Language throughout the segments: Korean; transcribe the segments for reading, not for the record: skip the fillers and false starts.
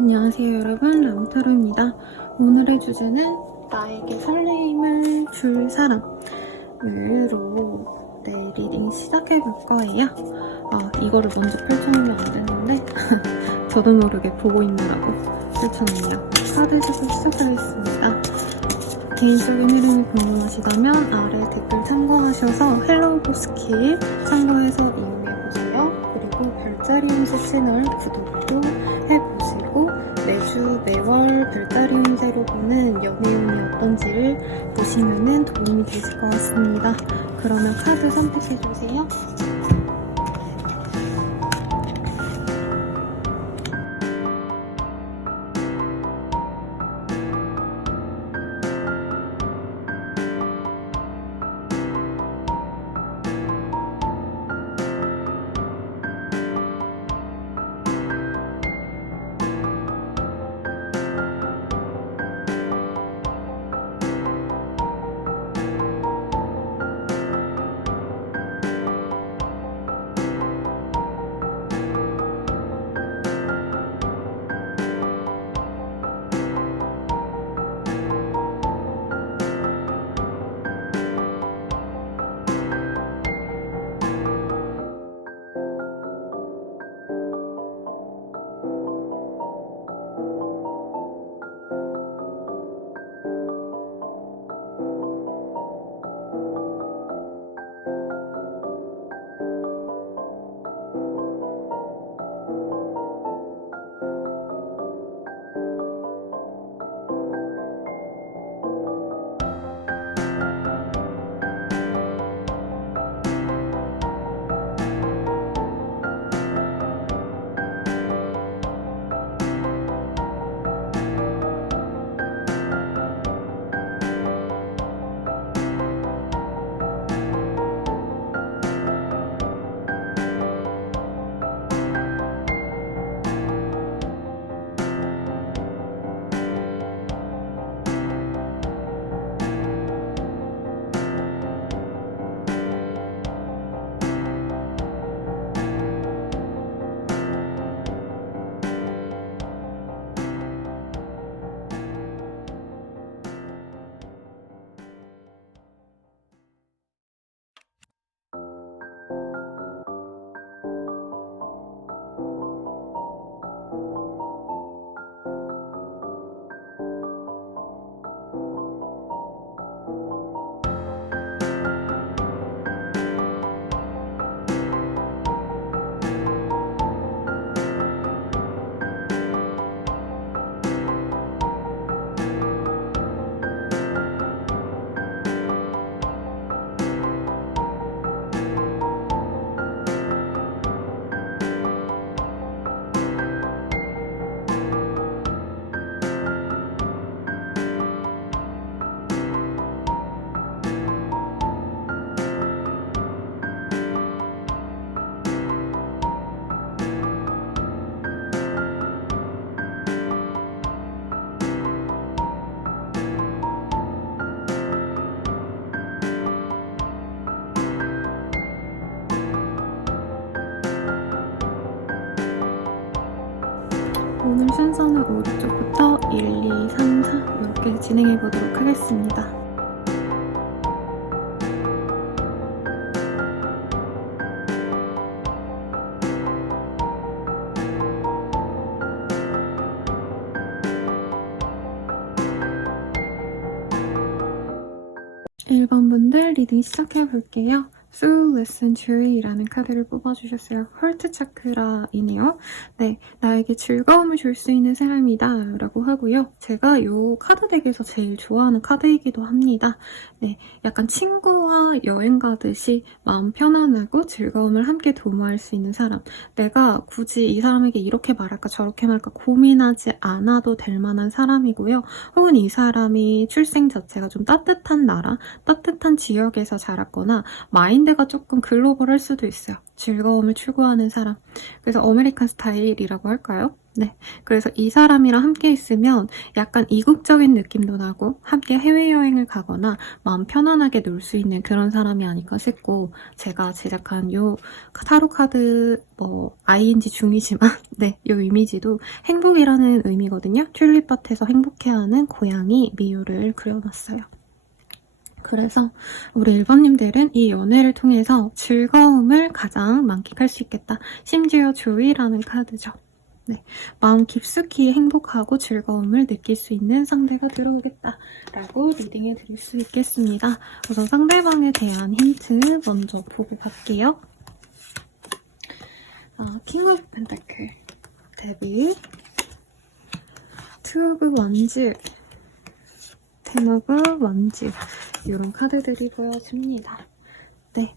안녕하세요 여러분, 람타로입니다. 오늘의 주제는 나에게 설레임을 줄 사람으로 리딩 시작해볼 거예요. 이거를 먼저 펼쳐놓으면 안 됐는데 저도 모르게 보고 있느라고 펼쳐놓네요. 카드 샷을 시작하겠습니다. 개인적인 흐름이 궁금하시다면 아래 댓글 참고하셔서 헬로우 보스킬 참고해서 이용해보세요. 그리고 별자리 운세 채널 구독도 해보시고 매월 별자리 운세로 보는 연애운이 어떤지를 보시면 도움이 되실 것 같습니다. 그러면 카드 선택해주세요. 오늘 순서는 오른쪽부터 1, 2, 3, 4 이렇게 진행해 보도록 하겠습니다. (1번) 분들 리딩 시작해 볼게요. Soul Lesson Jury라는 카드를 뽑아주셨어요. 헐트 차크라이네요. 네, 나에게 즐거움을 줄 수 있는 사람이다 라고 하고요. 제가 이 카드 덱에서 제일 좋아하는 카드이기도 합니다. 네, 약간 친구와 여행 가듯이 마음 편안하고 즐거움을 함께 도모할 수 있는 사람. 내가 굳이 이 사람에게 이렇게 말할까 저렇게 말할까 고민하지 않아도 될 만한 사람이고요. 혹은 이 사람이 출생 자체가 좀 따뜻한 나라, 따뜻한 지역에서 자랐거나 마인드 상대가 조금 글로벌할 수도 있어요. 즐거움을 추구하는 사람. 그래서 아메리칸 스타일이라고 할까요? 네. 그래서 이 사람이랑 함께 있으면 약간 이국적인 느낌도 나고 함께 해외여행을 가거나 마음 편안하게 놀 수 있는 그런 사람이 아닐까 싶고 제가 제작한 요 타로 카드 ING 중이지만 네, 요 이미지도 행복이라는 의미거든요. 튤립밭에서 행복해하는 고양이 미유를 그려놨어요. 그래서 우리 1번님들은 이 연애를 통해서 즐거움을 가장 만끽할 수 있겠다. 심지어 조이라는 카드죠. 네, 마음 깊숙이 행복하고 즐거움을 느낄 수 있는 상대가 들어오겠다라고 리딩해 드릴 수 있겠습니다. 우선 상대방에 대한 힌트 먼저 보고 갈게요. 킹 오브 펜타클, 데빌, 투 오브 원즈, 텐 오브 원즈 이런 카드들이 보여집니다. 네,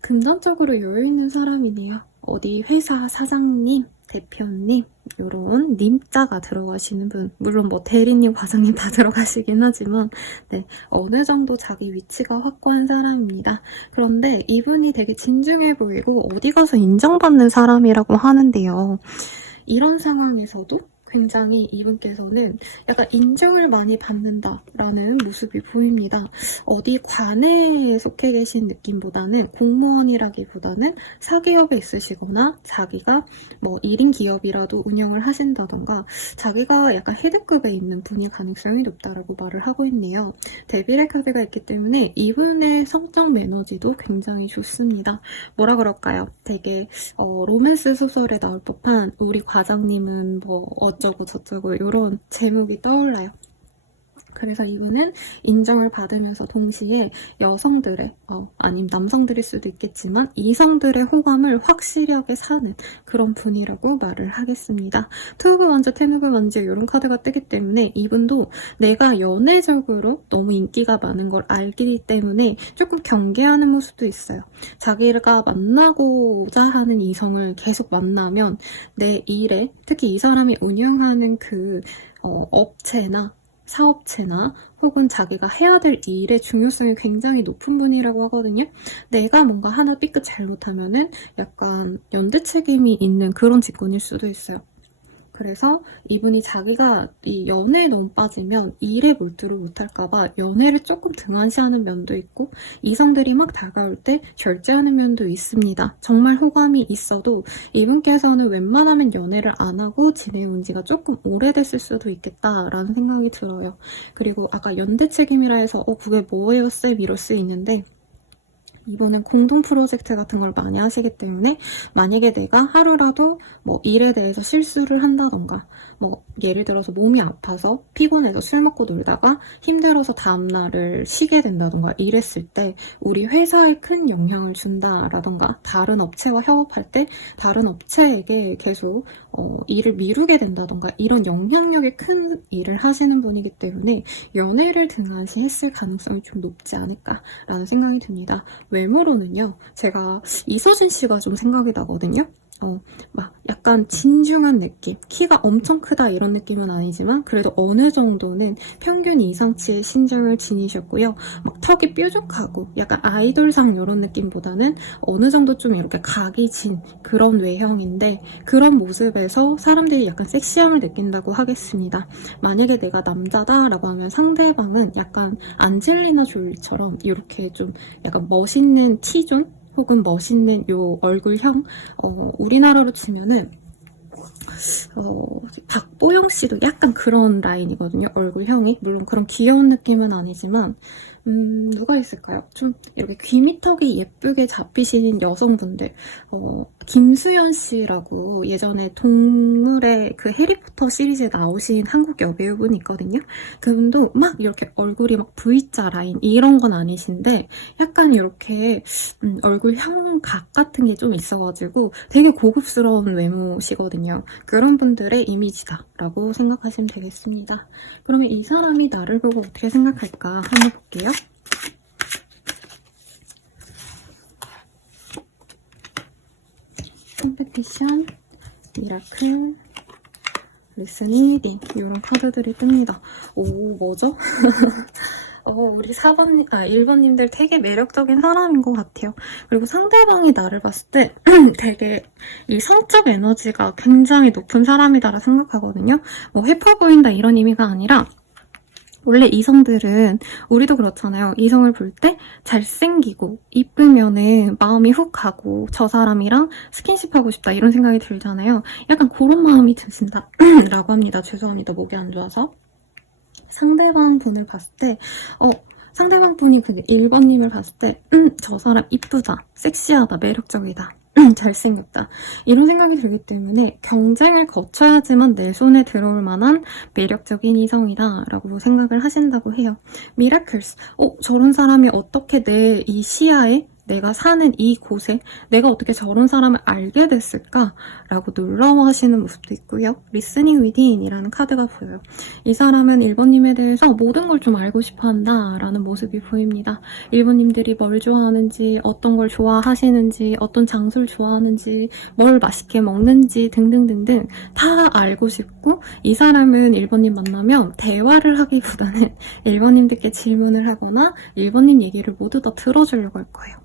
금전적으로 여유있는 사람이네요. 어디 회사 사장님, 대표님 이런 님자가 들어가시는 분, 물론 뭐 대리님, 과장님 다 들어가시긴 하지만 네, 어느 정도 자기 위치가 확고한 사람입니다. 그런데 이분이 되게 진중해 보이고 어디 가서 인정받는 사람이라고 하는데요. 이런 상황에서도 굉장히 이분께서는 약간 인정을 많이 받는다라는 모습이 보입니다. 어디 관해에 속해 계신 느낌보다는 공무원이라기보다는 사기업에 있으시거나 자기가 뭐 1인 기업이라도 운영을 하신다던가 자기가 약간 헤드급에 있는 분일 가능성이 높다라고 말을 하고 있네요. 데빌의 카드가 있기 때문에 이분의 성적 매너지도 굉장히 좋습니다. 뭐라 그럴까요? 되게 로맨스 소설에 나올 법한 우리 과장님은 뭐 어쩌고 저쩌고 이런 제목이 떠올라요. 그래서 이분은 인정을 받으면서 동시에 여성들의 아니면 남성들일 수도 있겠지만 이성들의 호감을 확실하게 사는 그런 분이라고 말을 하겠습니다. 투 오브 원즈, 텐 오브 원즈 이런 카드가 뜨기 때문에 이분도 내가 연애적으로 너무 인기가 많은 걸 알기 때문에 조금 경계하는 모습도 있어요. 자기가 만나고자 하는 이성을 계속 만나면 내 일에 특히 이 사람이 운영하는 그 업체나 사업체나 혹은 자기가 해야 될 일의 중요성이 굉장히 높은 분이라고 하거든요. 내가 뭔가 하나 삐끗 잘못하면은 약간 연대 책임이 있는 그런 직군일 수도 있어요. 그래서 이분이 자기가 이 연애에 너무 빠지면 일에 몰두를 못할까봐 연애를 조금 등한시하는 면도 있고 이성들이 막 다가올 때 절제하는 면도 있습니다. 정말 호감이 있어도 이분께서는 웬만하면 연애를 안 하고 지내온 지가 조금 오래됐을 수도 있겠다라는 생각이 들어요. 그리고 아까 연대 책임이라 해서 그게 뭐예요 쌤 이럴 수 있는데 이분은 공동 프로젝트 같은 걸 많이 하시기 때문에 만약에 내가 하루라도 뭐 일에 대해서 실수를 한다던가 뭐 예를 들어서 몸이 아파서 피곤해서 술 먹고 놀다가 힘들어서 다음날을 쉬게 된다던가 이랬을 때 우리 회사에 큰 영향을 준다라던가 다른 업체와 협업할 때 다른 업체에게 계속 일을 미루게 된다던가 이런 영향력이 큰 일을 하시는 분이기 때문에 연애를 등한시했을 가능성이 좀 높지 않을까라는 생각이 듭니다. 외모로는요, 제가 이서진 씨가 좀 생각이 나거든요. 막 약간 진중한 느낌, 키가 엄청 크다 이런 느낌은 아니지만 그래도 어느 정도는 평균 이상치의 신장을 지니셨고요. 막 턱이 뾰족하고 약간 아이돌상 이런 느낌보다는 어느 정도 좀 이렇게 각이 진 그런 외형인데 그런 모습에서 사람들이 약간 섹시함을 느낀다고 하겠습니다. 만약에 내가 남자다라고 하면 상대방은 약간 안젤리나 졸리처럼 이렇게 좀 약간 멋있는 T존? 혹은 멋있는 요 얼굴형 우리나라로 치면은 박보영 씨도 약간 그런 라인이거든요. 얼굴형이 물론 그런 귀여운 느낌은 아니지만 누가 있을까요? 좀 이렇게 귀 밑턱이 예쁘게 잡히신 여성분들 김수연 씨라고 예전에 동물의 그 해리포터 시리즈에 나오신 한국 여배우분이 있거든요. 그분도 막 이렇게 얼굴이 막 V자 라인 이런 건 아니신데 약간 이렇게 얼굴형 각 같은 게 좀 있어가지고 되게 고급스러운 외모시거든요. 그런 분들의 이미지다라고 생각하시면 되겠습니다. 그러면 이 사람이 나를 보고 어떻게 생각할까 한번 볼게요. 컴페티션, 미라클, 리스닝, 리딩 이런 카드들이 뜹니다. 오, 뭐죠? 우리 1번님들 되게 매력적인 사람인 것 같아요. 그리고 상대방이 나를 봤을 때 되게 이 성적 에너지가 굉장히 높은 사람이다라 생각하거든요. 뭐 해퍼 보인다 이런 의미가 아니라 원래 이성들은 우리도 그렇잖아요. 이성을 볼 때 잘생기고 이쁘면은 마음이 훅 가고 저 사람이랑 스킨십하고 싶다 이런 생각이 들잖아요. 약간 그런 마음이 드신다 라고 합니다. 죄송합니다. 목이 안 좋아서. 상대방 분을 봤을 때 상대방 분이 그 1번님을 봤을 때 저 사람 이쁘다, 섹시하다, 매력적이다, 잘생겼다 이런 생각이 들기 때문에 경쟁을 거쳐야지만 내 손에 들어올 만한 매력적인 이성이다 라고 생각을 하신다고 해요. 미라클스, 저런 사람이 어떻게 내 이 시야에 내가 사는 이곳에 내가 어떻게 저런 사람을 알게 됐을까? 라고 놀라워하시는 모습도 있고요. 리스닝 위딘이라는 카드가 보여요. 이 사람은 1번님에 대해서 모든 걸 좀 알고 싶어한다 라는 모습이 보입니다. 1번님들이 뭘 좋아하는지, 어떤 걸 좋아하시는지, 어떤 장소를 좋아하는지, 뭘 맛있게 먹는지 등등등등 다 알고 싶고, 이 사람은 1번님 만나면 대화를 하기보다는 1번님들께 질문을 하거나 1번님 얘기를 모두 다 들어주려고 할 거예요.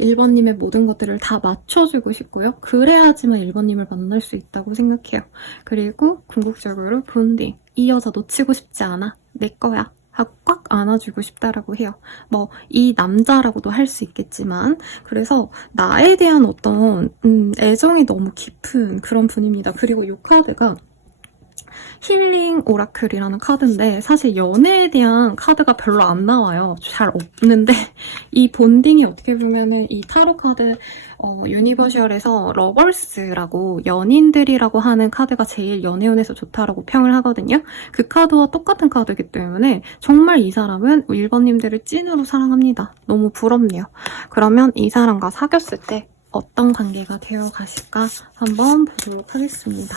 1번님의 모든 것들을 다 맞춰주고 싶고요. 그래야지만 1번님을 만날 수 있다고 생각해요. 그리고 궁극적으로 본딩. 이 여자 놓치고 싶지 않아. 내 거야. 하고 꽉 안아주고 싶다라고 해요. 뭐 이 남자라고도 할 수 있겠지만 그래서 나에 대한 어떤 애정이 너무 깊은 그런 분입니다. 그리고 이 카드가 힐링 오라클이라는 카드인데 사실 연애에 대한 카드가 별로 안 나와요. 잘 없는데 이 본딩이 어떻게 보면은 이 타로 카드 유니버셜에서 러버스라고 연인들이라고 하는 카드가 제일 연애운에서 좋다라고 평을 하거든요. 그 카드와 똑같은 카드이기 때문에 정말 이 사람은 1번님들을 찐으로 사랑합니다. 너무 부럽네요. 그러면 이 사람과 사귀었을 때 어떤 관계가 되어 가실까 한번 보도록 하겠습니다.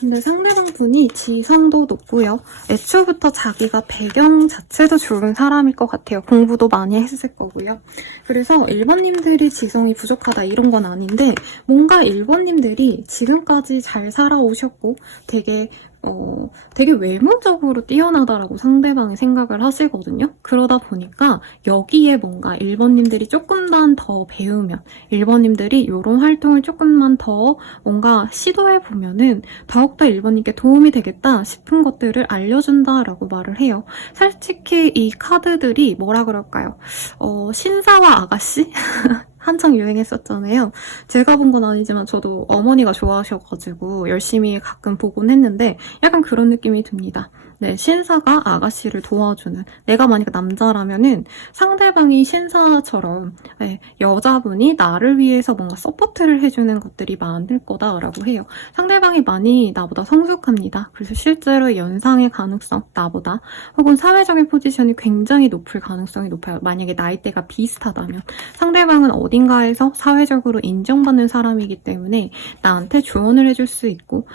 근데 상대방 분이 지성도 높고요. 애초부터 자기가 배경 자체도 좋은 사람일 것 같아요. 공부도 많이 했을 거고요. 그래서 1번님들이 지성이 부족하다 이런 건 아닌데 뭔가 1번님들이 지금까지 잘 살아오셨고 되게 외모적으로 뛰어나다라고 상대방이 생각을 하시거든요. 그러다 보니까 여기에 뭔가 1번님들이 조금만 더 배우면 1번님들이 이런 활동을 조금만 더 뭔가 시도해보면은 더욱더 1번님께 도움이 되겠다 싶은 것들을 알려준다라고 말을 해요. 솔직히 이 카드들이 뭐라 그럴까요? 신사와 아가씨? 한창 유행했었잖아요. 제가 본 건 아니지만 저도 어머니가 좋아하셔가지고 열심히 가끔 보곤 했는데 약간 그런 느낌이 듭니다. 네, 신사가 아가씨를 도와주는, 내가 만약 남자라면은 상대방이 신사처럼 여자분이 나를 위해서 뭔가 서포트를 해주는 것들이 많을 거다라고 해요. 상대방이 많이 나보다 성숙합니다. 그래서 실제로 연상의 가능성, 나보다 혹은 사회적인 포지션이 굉장히 높을 가능성이 높아요. 만약에 나이대가 비슷하다면 상대방은 어딘가에서 사회적으로 인정받는 사람이기 때문에 나한테 조언을 해줄 수 있고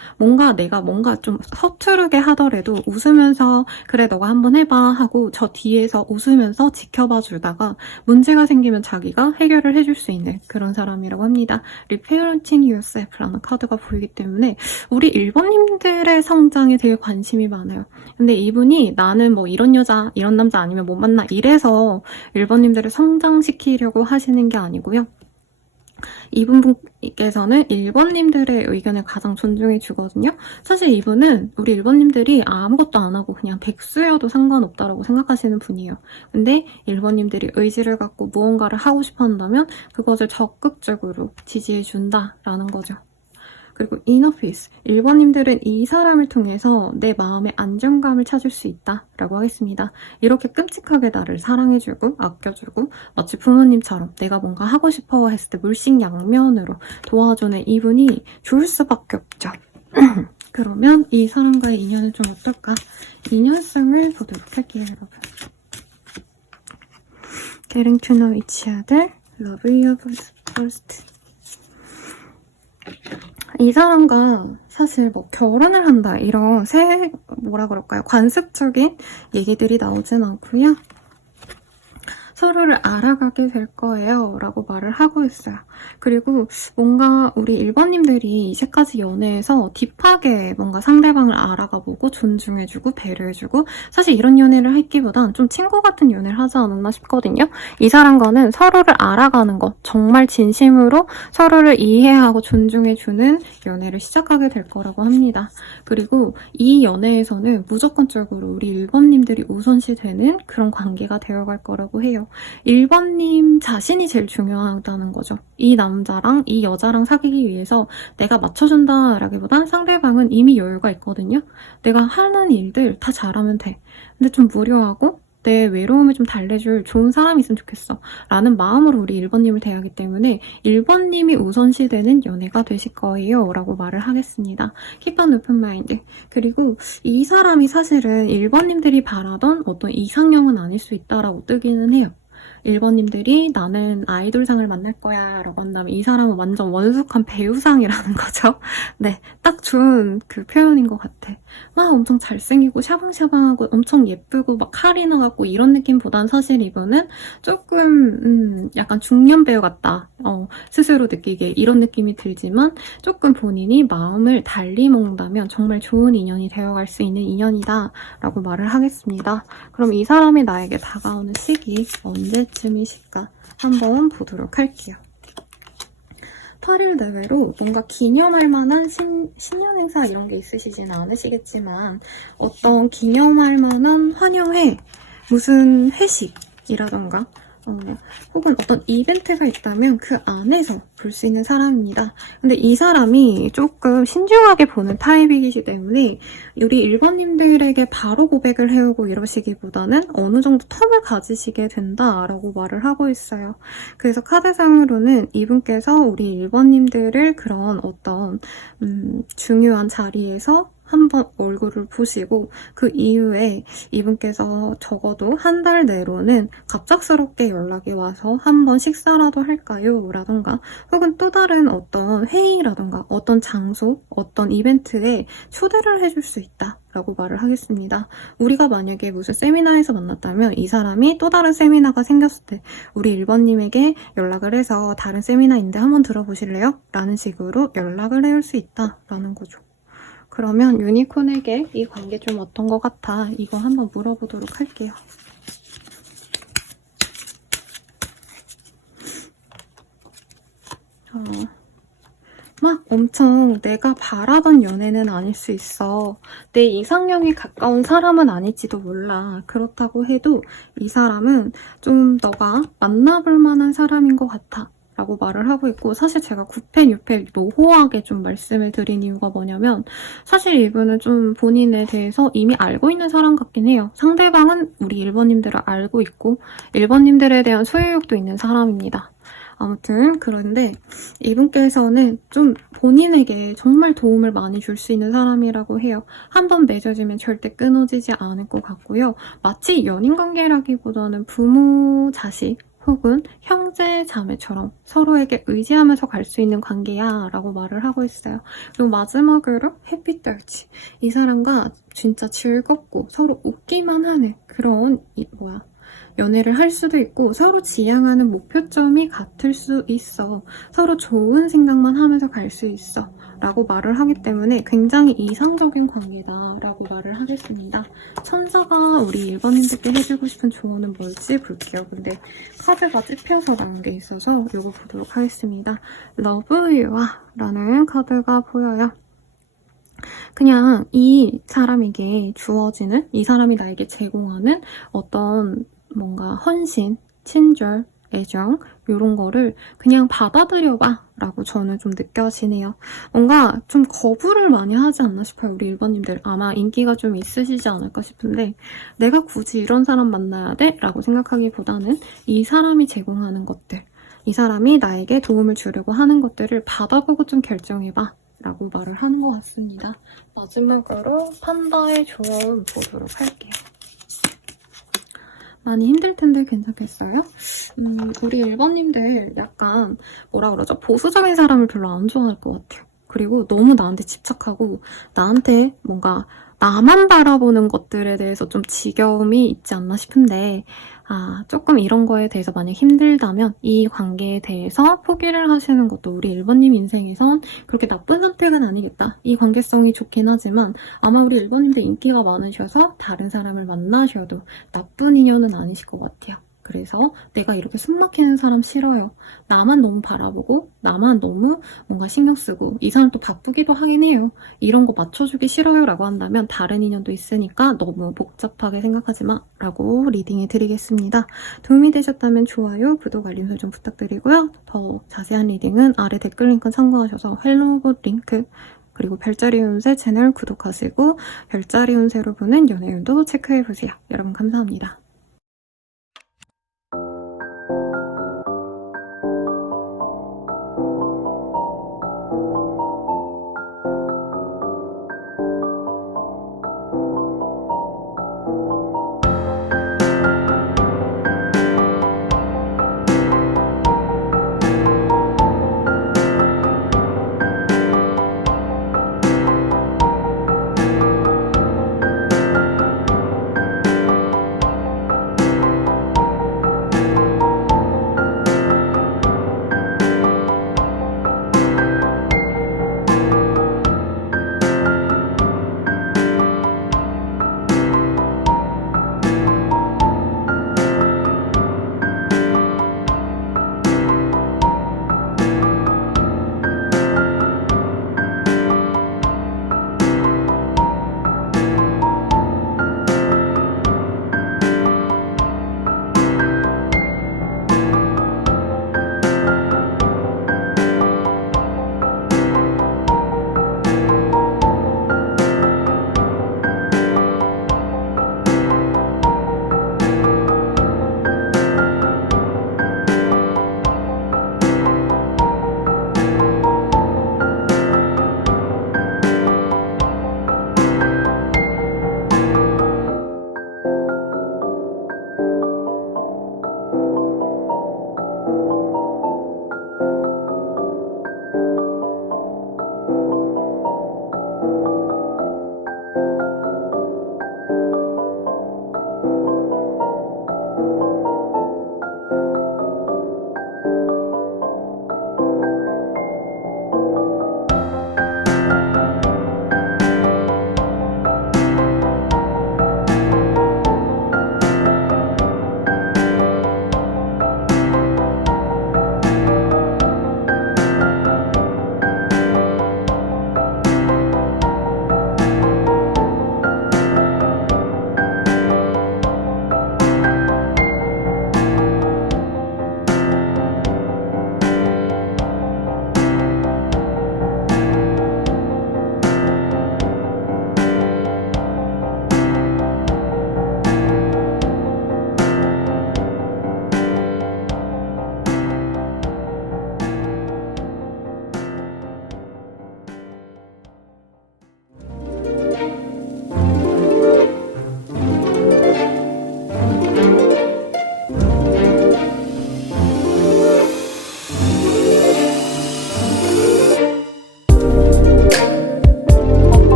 내가 뭔가 좀 서투르게 하더라도 웃으면서 그래 너가 한번 해봐 하고 저 뒤에서 웃으면서 지켜봐 주다가 문제가 생기면 자기가 해결을 해줄 수 있는 그런 사람이라고 합니다. Reparenting Yourself라는 카드가 보이기 때문에 우리 1번님들의 성장에 되게 관심이 많아요. 근데 이분이 나는 뭐 이런 여자 이런 남자 아니면 못 만나 이래서 1번님들을 성장시키려고 하시는 게 아니고요. 이분께서는 1번님들의 의견을 가장 존중해 주거든요. 사실 이분은 우리 1번님들이 아무것도 안 하고 그냥 백수여도 상관없다라고 생각하시는 분이에요. 근데 1번님들이 의지를 갖고 무언가를 하고 싶어 한다면 그것을 적극적으로 지지해 준다라는 거죠. 그리고 이너피스, 1번님들은 이 사람을 통해서 내 마음의 안정감을 찾을 수 있다라고 하겠습니다. 이렇게 끔찍하게 나를 사랑해주고 아껴주고 마치 부모님처럼 내가 뭔가 하고 싶어 했을 때 물심양면으로 도와주는 이분이 좋을 수밖에 없죠. 그러면 이 사람과의 인연은 좀 어떨까? 인연성을 보도록 할게요, 여러분. Getting to know each other, love you first. 이 사람과 사실 뭐 결혼을 한다 이런 관습적인 얘기들이 나오진 않고요. 서로를 알아가게 될 거예요 라고 말을 하고 있어요. 그리고 뭔가 우리 1번님들이 이제까지 연애에서 딥하게 뭔가 상대방을 알아가보고 존중해주고 배려해주고 사실 이런 연애를 했기보단 좀 친구 같은 연애를 하지 않았나 싶거든요. 이 사람과는 서로를 알아가는 것, 정말 진심으로 서로를 이해하고 존중해주는 연애를 시작하게 될 거라고 합니다. 그리고 이 연애에서는 무조건적으로 우리 1번님들이 우선시 되는 그런 관계가 되어갈 거라고 해요. 1번님 자신이 제일 중요하다는 거죠. 이 남자랑 이 여자랑 사귀기 위해서 내가 맞춰준다라기보단 상대방은 이미 여유가 있거든요. 내가 하는 일들 다 잘하면 돼. 근데 좀 무료하고 내 외로움을 좀 달래줄 좋은 사람이 있으면 좋겠어 라는 마음으로 우리 1번님을 대하기 때문에 1번님이 우선시되는 연애가 되실 거예요 라고 말을 하겠습니다. Keep an open mind. 그리고 이 사람이 사실은 1번님들이 바라던 어떤 이상형은 아닐 수 있다라고 뜨기는 해요. 1번님들이 나는 아이돌상을 만날 거야 라고 한다면 이 사람은 완전 원숙한 배우상이라는 거죠. 네, 딱 좋은 그 표현인 것 같아. 막 엄청 잘생기고 샤방샤방하고 엄청 예쁘고 막 칼이 나갖고 이런 느낌보단 사실 이분은 조금 약간 중년 배우 같다. 스스로 느끼게 이런 느낌이 들지만 조금 본인이 마음을 달리 먹는다면 정말 좋은 인연이 되어갈 수 있는 인연이다 라고 말을 하겠습니다. 그럼 이 사람이 나에게 다가오는 시기 언제쯤이실까 한번 보도록 할게요. 8일 내외로 뭔가 기념할 만한 신년 행사 이런 게 있으시진 않으시겠지만 어떤 기념할 만한 환영회, 무슨 회식이라던가 혹은 어떤 이벤트가 있다면 그 안에서 볼 수 있는 사람입니다. 근데 이 사람이 조금 신중하게 보는 타입이기 때문에 우리 1번님들에게 바로 고백을 해오고 이러시기보다는 어느 정도 텀을 가지시게 된다라고 말을 하고 있어요. 그래서 카드상으로는 이분께서 우리 1번님들을 그런 어떤 중요한 자리에서 한번 얼굴을 보시고 그 이후에 이분께서 적어도 한 달 내로는 갑작스럽게 연락이 와서 한번 식사라도 할까요? 라던가 혹은 또 다른 어떤 회의라던가 어떤 장소, 어떤 이벤트에 초대를 해줄 수 있다 라고 말을 하겠습니다. 우리가 만약에 무슨 세미나에서 만났다면 이 사람이 또 다른 세미나가 생겼을 때 우리 1번님에게 연락을 해서 다른 세미나인데 한번 들어보실래요? 라는 식으로 연락을 해올 수 있다 라는 거죠. 그러면 유니콘에게 이 관계 좀 어떤 것 같아? 이거 한번 물어보도록 할게요. 막 엄청 내가 바라던 연애는 아닐 수 있어. 내 이상형에 가까운 사람은 아닐지도 몰라. 그렇다고 해도 이 사람은 좀 너가 만나볼 만한 사람인 것 같아. 라고 말을 하고 있고 사실 제가 9패, 6패 모호하게 좀 말씀을 드린 이유가 뭐냐면 사실 이분은 좀 본인에 대해서 이미 알고 있는 사람 같긴 해요. 상대방은 우리 1번님들을 알고 있고 1번님들에 대한 소유욕도 있는 사람입니다. 아무튼 그런데 이분께서는 좀 본인에게 정말 도움을 많이 줄 수 있는 사람이라고 해요. 한번 맺어지면 절대 끊어지지 않을 것 같고요. 마치 연인관계라기보다는 부모, 자식 혹은 형제, 자매처럼 서로에게 의지하면서 갈 수 있는 관계야 라고 말을 하고 있어요. 그리고 마지막으로 햇빛떨치. 이 사람과 진짜 즐겁고 서로 웃기만 하는 그런 연애를 할 수도 있고 서로 지향하는 목표점이 같을 수 있어. 서로 좋은 생각만 하면서 갈 수 있어. 라고 말을 하기 때문에 굉장히 이상적인 관계다 라고 말을 하겠습니다. 천사가 우리 1번님들께 해주고 싶은 조언은 뭘지 볼게요. 근데 카드가 찝혀서 나온 게 있어서 이거 보도록 하겠습니다. Love You와 라는 카드가 보여요. 그냥 이 사람에게 주어지는, 이 사람이 나에게 제공하는 어떤 뭔가 헌신, 친절, 애정 이런 거를 그냥 받아들여봐 라고 저는 좀 느껴지네요. 뭔가 좀 거부를 많이 하지 않나 싶어요. 우리 1번님들 아마 인기가 좀 있으시지 않을까 싶은데 내가 굳이 이런 사람 만나야 돼? 라고 생각하기보다는 이 사람이 제공하는 것들, 이 사람이 나에게 도움을 주려고 하는 것들을 받아보고 좀 결정해봐 라고 말을 하는 것 같습니다. 마지막으로 판다의 조언 보도록 할게요. 많이 힘들 텐데 괜찮겠어요? 우리 1번님들 약간 뭐라 그러죠? 보수적인 사람을 별로 안 좋아할 것 같아요. 그리고 너무 나한테 집착하고 나한테 뭔가 나만 바라보는 것들에 대해서 좀 지겨움이 있지 않나 싶은데, 조금 이런 거에 대해서 만약 힘들다면 이 관계에 대해서 포기를 하시는 것도 우리 1번님 인생에선 그렇게 나쁜 선택은 아니겠다. 이 관계성이 좋긴 하지만 아마 우리 1번님들 인기가 많으셔서 다른 사람을 만나셔도 나쁜 인연은 아니실 것 같아요. 그래서 내가 이렇게 숨 막히는 사람 싫어요. 나만 너무 바라보고 나만 너무 뭔가 신경 쓰고 이 사람 또 바쁘기도 하긴 해요. 이런 거 맞춰주기 싫어요 라고 한다면 다른 인연도 있으니까 너무 복잡하게 생각하지 마 라고 리딩해 드리겠습니다. 도움이 되셨다면 좋아요, 구독, 알림 설정 부탁드리고요. 더 자세한 리딩은 아래 댓글 링크 참고하셔서 헬로봇 링크 그리고 별자리 운세 채널 구독하시고 별자리 운세로 보는 연애운도 체크해보세요. 여러분 감사합니다.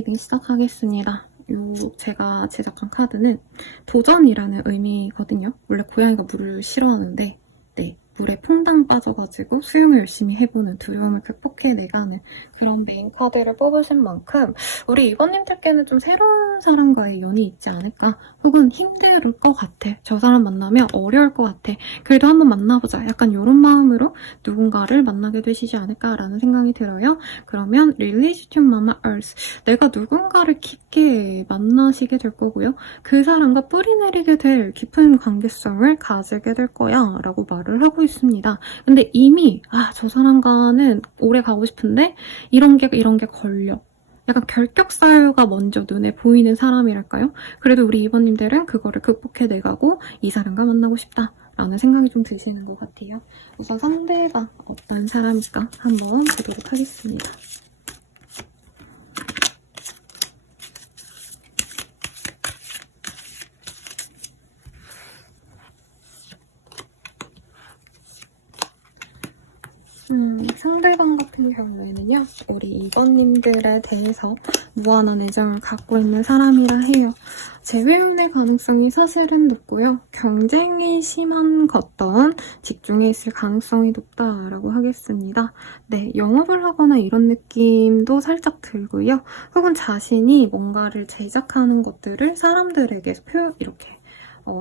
리딩 시작하겠습니다. 제가 제작한 카드는 도전이라는 의미거든요. 원래 고양이가 물을 싫어하는데 네, 물에 퐁당 빠져가지고 수영을 열심히 해보는 두려움을 극복해내가는 그런 메인 카드를 뽑으신 만큼 우리 이번님들께는 좀 새로운 사람과의 연이 있지 않을까, 혹은 힘들 것 같아, 저 사람 만나면 어려울 것 같아, 그래도 한번 만나보자, 약간 이런 마음으로 누군가를 만나게 되시지 않을까라는 생각이 들어요. 그러면 Relationship Mama Earth, 내가 누군가를 깊게 만나시게 될 거고요. 그 사람과 뿌리내리게 될 깊은 관계성을 가지게 될 거야 라고 말을 하고 있습니다. 근데 이미 저 사람과는 오래 가고 싶은데 이런 게 걸려. 약간 결격사유가 먼저 눈에 보이는 사람이랄까요? 그래도 우리 이번님들은 그거를 극복해내가고 이 사람과 만나고 싶다 라는 생각이 좀 드시는 것 같아요. 우선 상대방 어떤 사람일까 한번 보도록 하겠습니다. 상대방 같은 경우에는요, 우리 이번님들에 대해서 무한한 애정을 갖고 있는 사람이라 해요. 재회운의 가능성이 사실은 높고요. 경쟁이 심한 것던 직종에 있을 가능성이 높다라고 하겠습니다. 네, 영업을 하거나 이런 느낌도 살짝 들고요. 혹은 자신이 뭔가를 제작하는 것들을 사람들에게 이렇게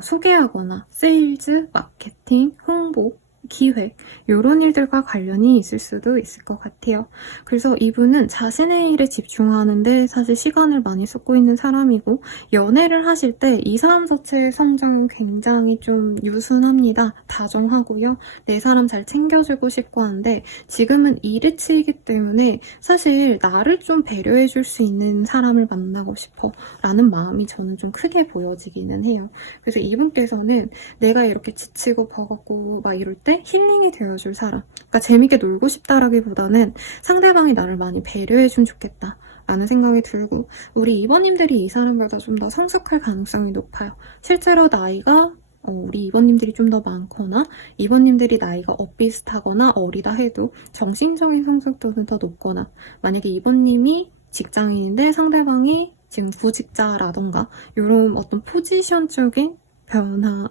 소개하거나 세일즈, 마케팅, 홍보, 기획, 이런 일들과 관련이 있을 수도 있을 것 같아요. 그래서 이분은 자신의 일에 집중하는데 사실 시간을 많이 쏟고 있는 사람이고, 연애를 하실 때 이 사람 자체의 성장은 굉장히 좀 유순합니다. 다정하고요. 내 사람 잘 챙겨주고 싶고 한데 지금은 일에 치이기 때문에 사실 나를 좀 배려해줄 수 있는 사람을 만나고 싶어 라는 마음이 저는 좀 크게 보여지기는 해요. 그래서 이분께서는 내가 이렇게 지치고 버겁고 막 이럴 때 힐링이 되어줄 사람, 그러니까 재밌게 놀고 싶다라기보다는 상대방이 나를 많이 배려해주면 좋겠다 라는 생각이 들고, 우리 이번님들이 이 사람보다 좀 더 성숙할 가능성이 높아요. 실제로 나이가 우리 이번님들이 좀 더 많거나 이번님들이 나이가 엇비슷하거나 어리다 해도 정신적인 성숙도는 더 높거나, 만약에 이번님이 직장인인데 상대방이 지금 구직자라던가 이런 어떤 포지션적인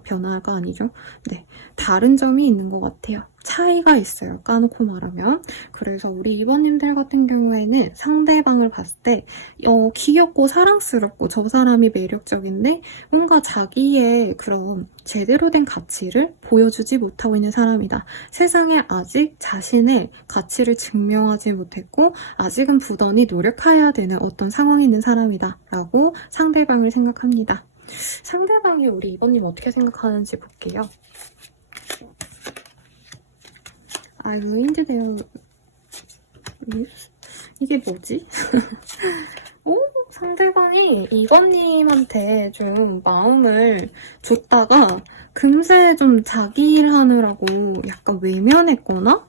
변화가 아니죠. 네, 다른 점이 있는 것 같아요. 차이가 있어요. 까놓고 말하면. 그래서 우리 이번님들 같은 경우에는 상대방을 봤을 때 귀엽고 사랑스럽고 저 사람이 매력적인데 뭔가 자기의 그런 제대로 된 가치를 보여주지 못하고 있는 사람이다. 세상에 아직 자신의 가치를 증명하지 못했고 아직은 부단히 노력해야 되는 어떤 상황에 있는 사람이다 라고 상대방을 생각합니다. 상대방이 우리 이번님 어떻게 생각하는지 볼게요. 이거 힘들대요. 이게 뭐지? 상대방이 이번님한테 좀 마음을 줬다가 금세 좀 자기 일 하느라고 약간 외면했거나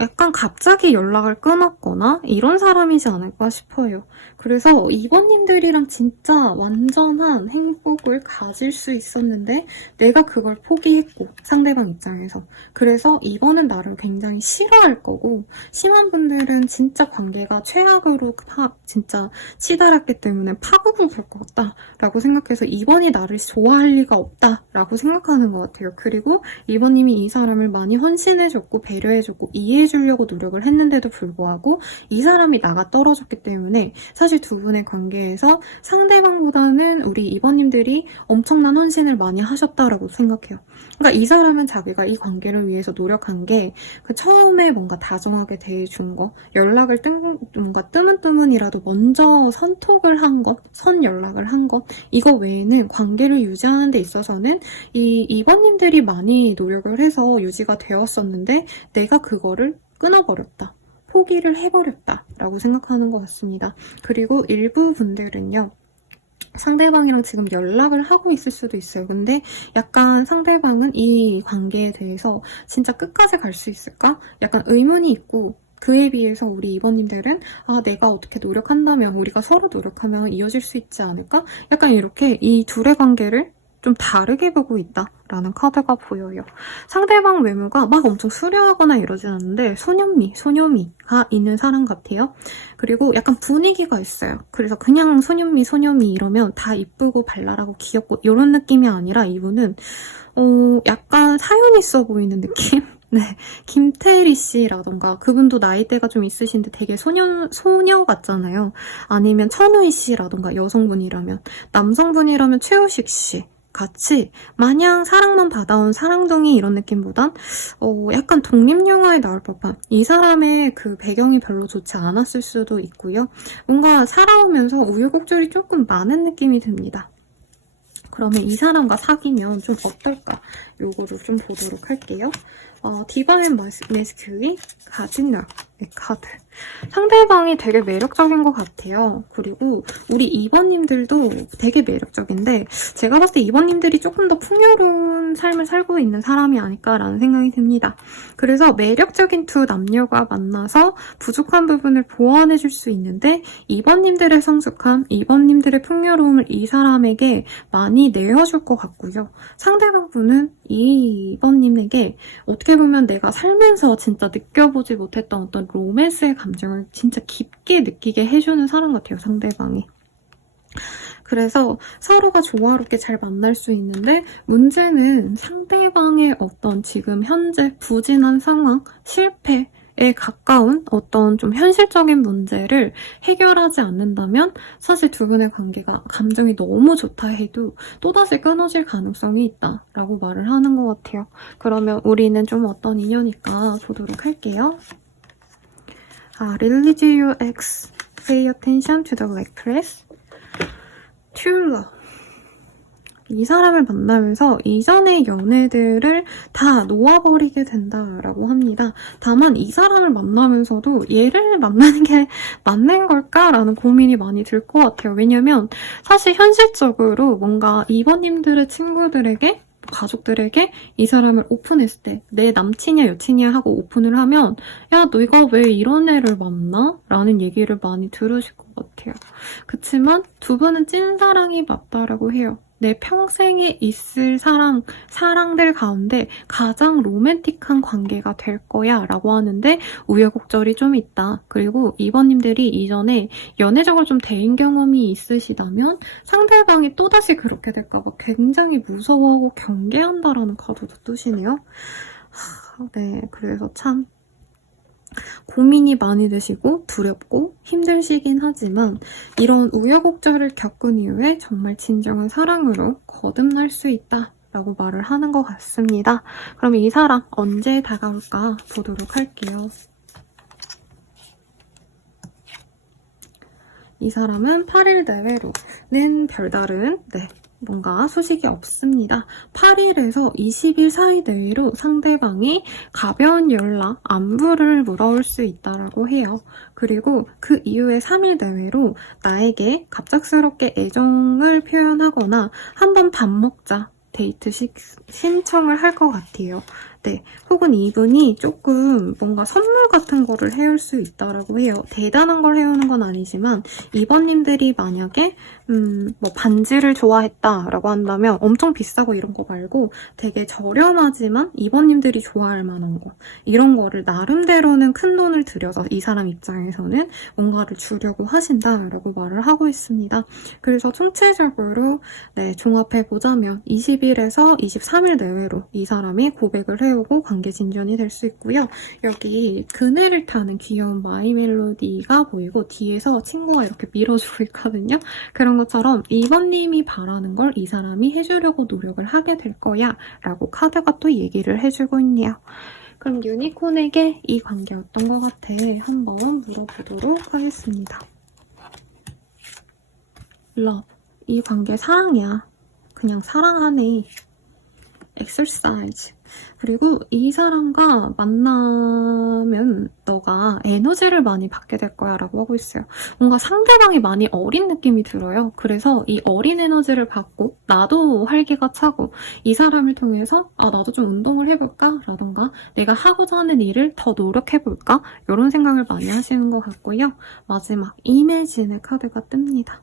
약간 갑자기 연락을 끊었거나 이런 사람이지 않을까 싶어요. 그래서 이번님들이랑 진짜 완전한 행복을 가질 수 있었는데 내가 그걸 포기했고, 상대방 입장에서. 그래서 이번은 나를 굉장히 싫어할 거고, 심한 분들은 진짜 관계가 최악으로 진짜 치달았기 때문에 파국을 볼 것 같다라고 생각해서 이번이 나를 좋아할 리가 없다라고 생각하는 것 같아요. 그리고 이번님이 이 사람을 많이 헌신해줬고 배려해줬고 이해해주려고 노력을 했는데도 불구하고 이 사람이 나가 떨어졌기 때문에 사실 두 분의 관계에서 상대방보다는 우리 이번님들이 엄청난 헌신을 많이 하셨다라고 생각해요. 그러니까 이 사람은 자기가 이 관계를 위해서 노력한 게 그 처음에 뭔가 다정하게 대해준 거, 연락을 뭔가 뜨문뜨문이라도 먼저 선톡을 한 것, 선 연락을 한 것, 이거 외에는 관계를 유지하는 데 있어서는 이 이번님들이 많이 노력을 해서 유지가 되었었는데 내가 그거를 끊어버렸다. 포기를 해버렸다 라고 생각하는 것 같습니다. 그리고 일부 분들은요, 상대방이랑 지금 연락을 하고 있을 수도 있어요. 근데 약간 상대방은 이 관계에 대해서 진짜 끝까지 갈 수 있을까? 약간 의문이 있고, 그에 비해서 우리 이번님들은 내가 어떻게 노력한다면, 우리가 서로 노력하면 이어질 수 있지 않을까? 약간 이렇게 이 둘의 관계를 좀 다르게 보고 있다라는 카드가 보여요. 상대방 외모가 막 엄청 수려하거나 이러진 않는데 소녀미가 있는 사람 같아요. 그리고 약간 분위기가 있어요. 그래서 그냥 소녀미 이러면 다 이쁘고 발랄하고 귀엽고 이런 느낌이 아니라 이분은 약간 사연 있어 보이는 느낌? 네, 김태리 씨라던가 그분도 나이대가 좀 있으신데 되게 소녀 같잖아요. 아니면 천우희 씨라던가 여성분이라면, 남성분이라면 최우식 씨 같이 마냥 사랑만 받아온 사랑둥이 이런 느낌보단 약간 독립영화에 나올 법한, 이 사람의 그 배경이 별로 좋지 않았을 수도 있고요. 뭔가 살아오면서 우여곡절이 조금 많은 느낌이 듭니다. 그러면 이 사람과 사귀면 좀 어떨까? 요거를 좀 보도록 할게요. 디바 앤 메스큐리 가진널의 카드. 상대방이 되게 매력적인 것 같아요. 그리고 우리 2번님들도 되게 매력적인데 제가 봤을 때 2번님들이 조금 더 풍요로운 삶을 살고 있는 사람이 아닐까라는 생각이 듭니다. 그래서 매력적인 두 남녀가 만나서 부족한 부분을 보완해줄 수 있는데 2번님들의 성숙함, 2번님들의 풍요로움을 이 사람에게 많이 내어줄 것 같고요. 상대방 분은 2번님에게 어떻게 보면 내가 살면서 진짜 느껴보지 못했던 어떤 로맨스의 감정을 진짜 깊게 느끼게 해주는 사람 같아요, 상대방이. 그래서 서로가 조화롭게 잘 만날 수 있는데 문제는 상대방의 어떤 지금 현재 부진한 상황, 실패에 가까운 어떤 좀 현실적인 문제를 해결하지 않는다면 사실 두 분의 관계가 감정이 너무 좋다 해도 또다시 끊어질 가능성이 있다라고 말을 하는 것 같아요. 그러면 우리는 좀 어떤 인연일까 보도록 할게요. Release your ex. Pay attention to the necklace. True love. 이 사람을 만나면서 이전의 연애들을 다 놓아버리게 된다라고 합니다. 다만 이 사람을 만나면서도 얘를 만나는 게 맞는 걸까라는 고민이 많이 들 것 같아요. 왜냐면 사실 현실적으로 뭔가 이번님들의 친구들에게, 가족들에게 이 사람을 오픈했을 때 내 남친이야 여친이야 하고 오픈을 하면 야 너희가 왜 이런 애를 만나? 라는 얘기를 많이 들으실 것 같아요. 그치만 두 분은 찐사랑이 맞다라고 해요. 내 평생에 있을 사랑들 가운데 가장 로맨틱한 관계가 될 거야 라고 하는데 우여곡절이 좀 있다. 그리고 이번님들이 이전에 연애적으로 좀 대인 경험이 있으시다면 상대방이 또다시 그렇게 될까봐 굉장히 무서워하고 경계한다라는 카드도 뜨시네요. 네, 그래서 참 고민이 많이 되시고 두렵고 힘들시긴 하지만 이런 우여곡절을 겪은 이후에 정말 진정한 사랑으로 거듭날 수 있다 라고 말을 하는 것 같습니다. 그럼 이 사람 언제 다가올까 보도록 할게요. 이 사람은 8일 내외로는 별다른 뭔가 소식이 없습니다. 8일에서 20일 사이 내로 상대방이 가벼운 연락, 안부를 물어올 수 있다고 해요. 그리고 그 이후에 3일 내외로 나에게 갑작스럽게 애정을 표현하거나 한번 밥 먹자, 데이트 신청을 할 것 같아요. 네, 혹은 이분이 조금 뭔가 선물 같은 거를 해올 수 있다라고 해요. 대단한 걸 해오는 건 아니지만 이번님들이 만약에 뭐 반지를 좋아했다라고 한다면 엄청 비싸고 이런 거 말고 되게 저렴하지만 이번님들이 좋아할 만한 거, 이런 거를 나름대로는 큰 돈을 들여서 이 사람 입장에서는 뭔가를 주려고 하신다라고 말을 하고 있습니다. 그래서 총체적으로 종합해보자면 20일에서 23일 내외로 이 사람이 고백을 해오고 관계 진전이 될 수 있고요. 여기 그네를 타는 귀여운 마이 멜로디가 보이고 뒤에서 친구가 이렇게 밀어주고 있거든요. 그런 것처럼 2번님이 바라는 걸 이 사람이 해주려고 노력을 하게 될 거야 라고 카드가 또 얘기를 해주고 있네요. 그럼 유니콘에게 이 관계 어떤 것 같아? 한번 물어보도록 하겠습니다. Love. 이 관계 사랑이야. 그냥 사랑하네. Exercise. 그리고 이 사람과 만나면 너가 에너지를 많이 받게 될 거야 라고 하고 있어요. 뭔가 상대방이 많이 어린 느낌이 들어요. 그래서 이 어린 에너지를 받고 나도 활기가 차고 이 사람을 통해서 나도 좀 운동을 해볼까? 라던가 내가 하고자 하는 일을 더 노력해볼까? 이런 생각을 많이 하시는 것 같고요. 마지막 이매진의 카드가 뜹니다.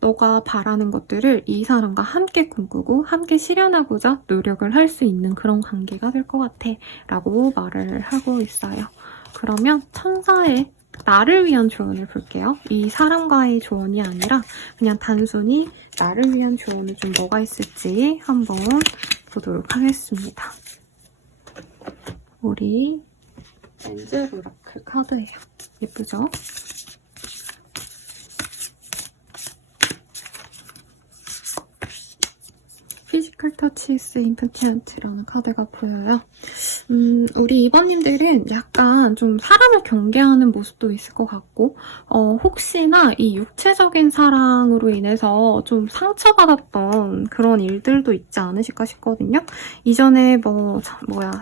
너가 바라는 것들을 이 사람과 함께 꿈꾸고 함께 실현하고자 노력을 할 수 있는 그런 관계가 될 것 같아 라고 말을 하고 있어요. 그러면 천사의 나를 위한 조언을 볼게요. 이 사람과의 조언이 아니라 그냥 단순히 나를 위한 조언은 좀 뭐가 있을지 한번 보도록 하겠습니다. 우리 엔젤 오라클 카드예요. 예쁘죠? 피지컬 터치 is impotent라는 카드가 보여요. 우리 2번님들은 약간 좀 사람을 경계하는 모습도 있을 것 같고, 혹시나 이 육체적인 사랑으로 인해서 좀 상처받았던 그런 일들도 있지 않으실까 싶거든요. 이전에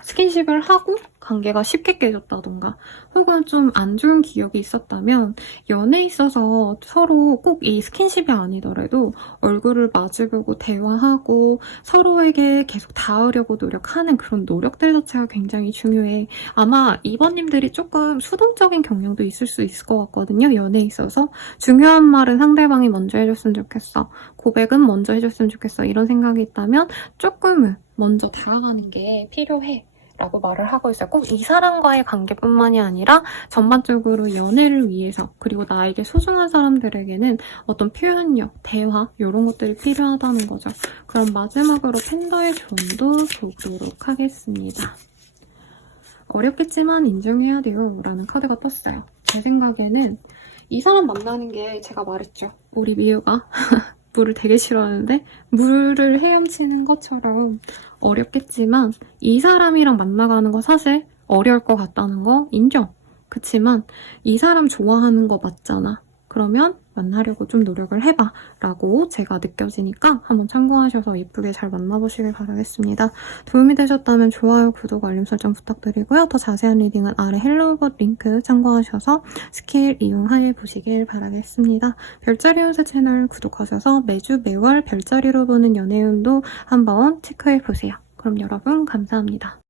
스킨십을 하고 관계가 쉽게 깨졌다던가, 혹은 좀 안 좋은 기억이 있었다면, 연애에 있어서 서로 꼭 이 스킨십이 아니더라도 얼굴을 마주보고 대화하고 서로에게 계속 닿으려고 노력하는 그런 노력들 자체가 굉장히 중요해. 아마 2번님들이 조금 수동적인 경향도 있을 수 있을 것 같거든요. 연애에 있어서. 중요한 말은 상대방이 먼저 해줬으면 좋겠어. 고백은 먼저 해줬으면 좋겠어. 이런 생각이 있다면 조금은 먼저 다가가는 게 필요해. 라고 말을 하고 있어요. 꼭 이 사람과의 관계뿐만이 아니라 전반적으로 연애를 위해서, 그리고 나에게 소중한 사람들에게는 어떤 표현력, 대화 이런 것들이 필요하다는 거죠. 그럼 마지막으로 팬더의 조언도 보도록 하겠습니다. 어렵겠지만 인정해야 돼요 라는 카드가 떴어요. 제 생각에는 이 사람 만나는 게, 제가 말했죠. 우리 미유가 물을 되게 싫어하는데 물을 헤엄치는 것처럼 어렵겠지만 이 사람이랑 만나가는 거 사실 어려울 것 같다는 거 인정. 그치만 이 사람 좋아하는 거 맞잖아. 그러면 만나려고 좀 노력을 해봐 라고 제가 느껴지니까 한번 참고하셔서 예쁘게 잘 만나보시길 바라겠습니다. 도움이 되셨다면 좋아요, 구독, 알림 설정 부탁드리고요. 더 자세한 리딩은 아래 헬로우봇 링크 참고하셔서 스킬 이용하여 보시길 바라겠습니다. 별자리 운세 채널 구독하셔서 매월 별자리로 보는 연애운도 한번 체크해보세요. 그럼 여러분 감사합니다.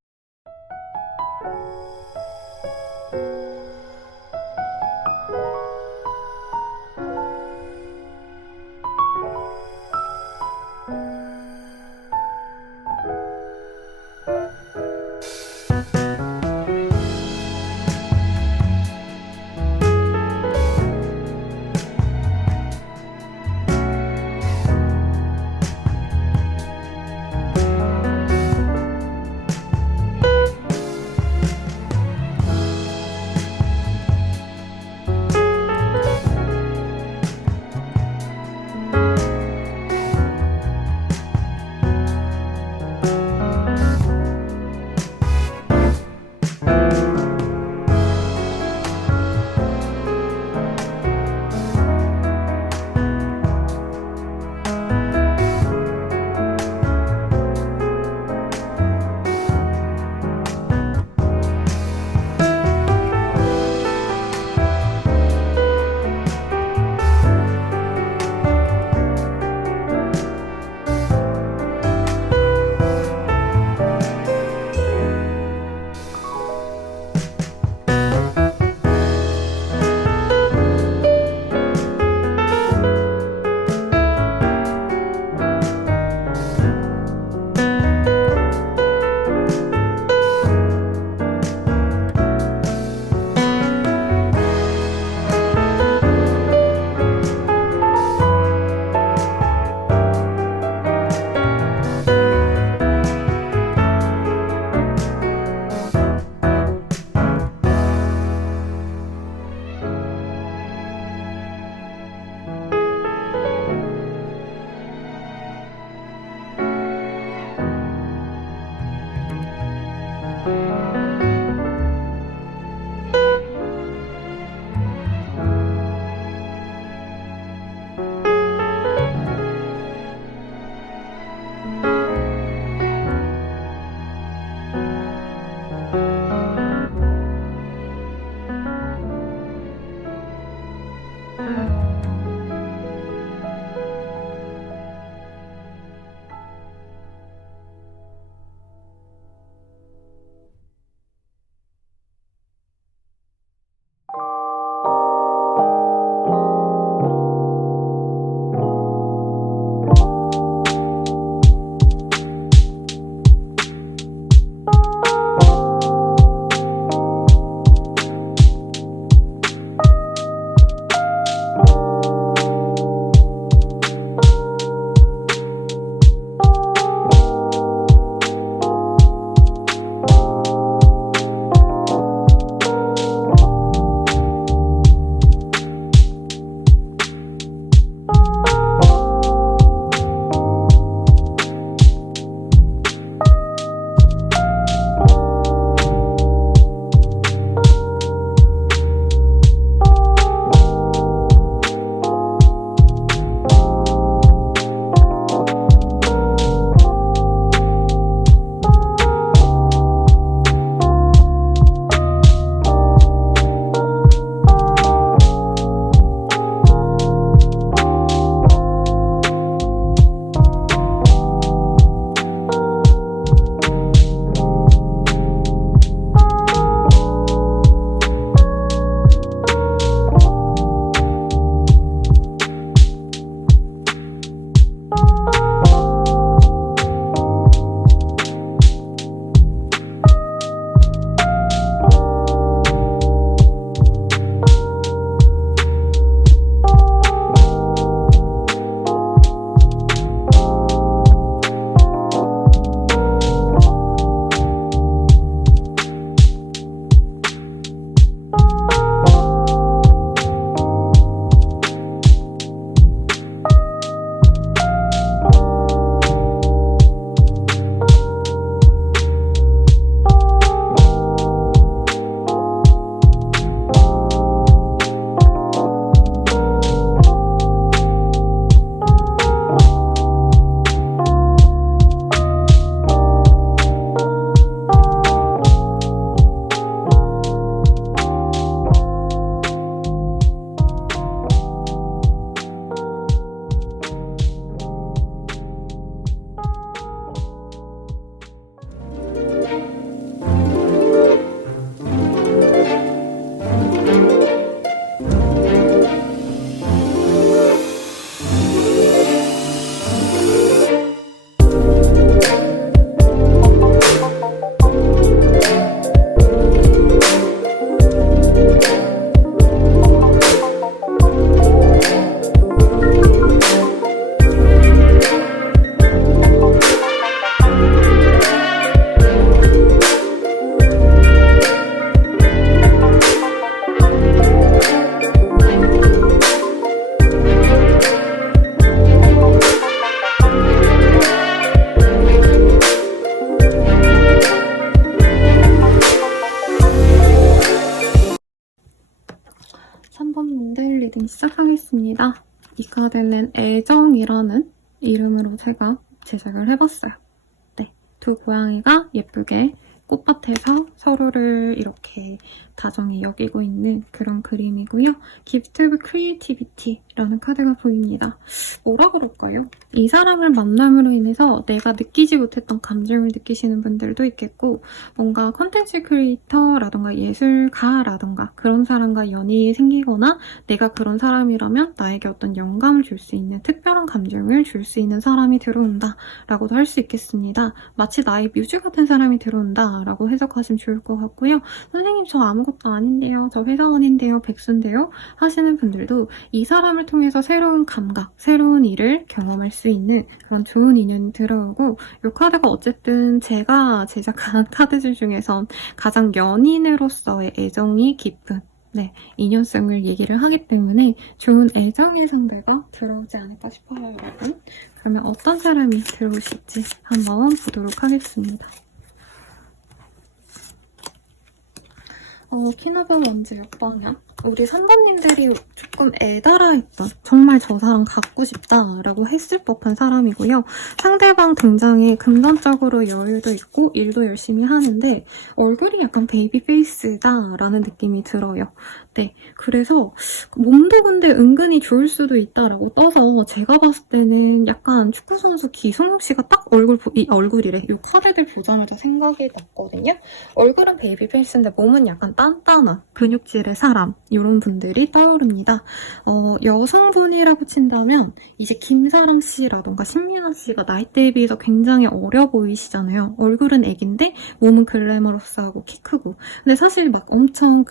3번님들 리딩 시작하겠습니다. 이 카드는 애정이라는 이름으로 제가 제작을 해봤어요. 네, 두 고양이가 예쁘게 꽃밭에서 서로를 이렇게 다정히 여기고 있는 그런 그림이고요. Gift of Creativity라는 카드가 보입니다. 뭐라 그럴까요? 이 사람을 만남으로 인해서 내가 느끼지 못했던 감정을 느끼시는 분들도 있겠고, 뭔가 컨텐츠 크리에이터라던가 예술가라던가 그런 사람과 연이 생기거나 내가 그런 사람이라면 나에게 어떤 영감을 줄 수 있는 특별한 감정을 줄 수 있는 사람이 들어온다 라고도 할 수 있겠습니다. 마치 나의 뮤즈 같은 사람이 들어온다 라고 해석하시면 좋을 것 같고요. 선생님 저 아무것도 아닌데요, 저 회사원인데요, 백수인데요 하시는 분들도 이 사람을 통해서 새로운 감각, 새로운 일을 경험할 수 있는 그런 좋은 인연이 들어오고, 이 카드가 어쨌든 제가 제작한 카드들 중에서 가장 연인으로서의 애정이 깊은 인연성을 얘기를 하기 때문에 좋은 애정의 상대가 들어오지 않을까 싶어요, 여러분. 그러면 어떤 사람이 들어오실지 한번 보도록 하겠습니다. 키나바 원즈 몇 번이야? 우리 3번님들이 조금 애달아했던, 정말 저 사람 갖고 싶다라고 했을 법한 사람이고요. 상대방 굉장히 금전적으로 여유도 있고 일도 열심히 하는데 얼굴이 약간 베이비 페이스다라는 느낌이 들어요. 네, 그래서 몸도 근데 은근히 좋을 수도 있다라고 떠서 제가 봤을 때는 약간 축구선수 기성용 씨가 딱 얼굴이래. 이 카드들 보자마자 생각이 났거든요. 얼굴은 베이비 페이스인데 몸은 약간 단단한 근육질의 사람, 이런 분들이 떠오릅니다. 여성분이라고 친다면 이제 김사랑 씨라던가 신민아 씨가 나이대에 비해서 굉장히 어려 보이시잖아요. 얼굴은 애긴데 몸은 글래머러스하고 키 크고. 근데 사실 막 엄청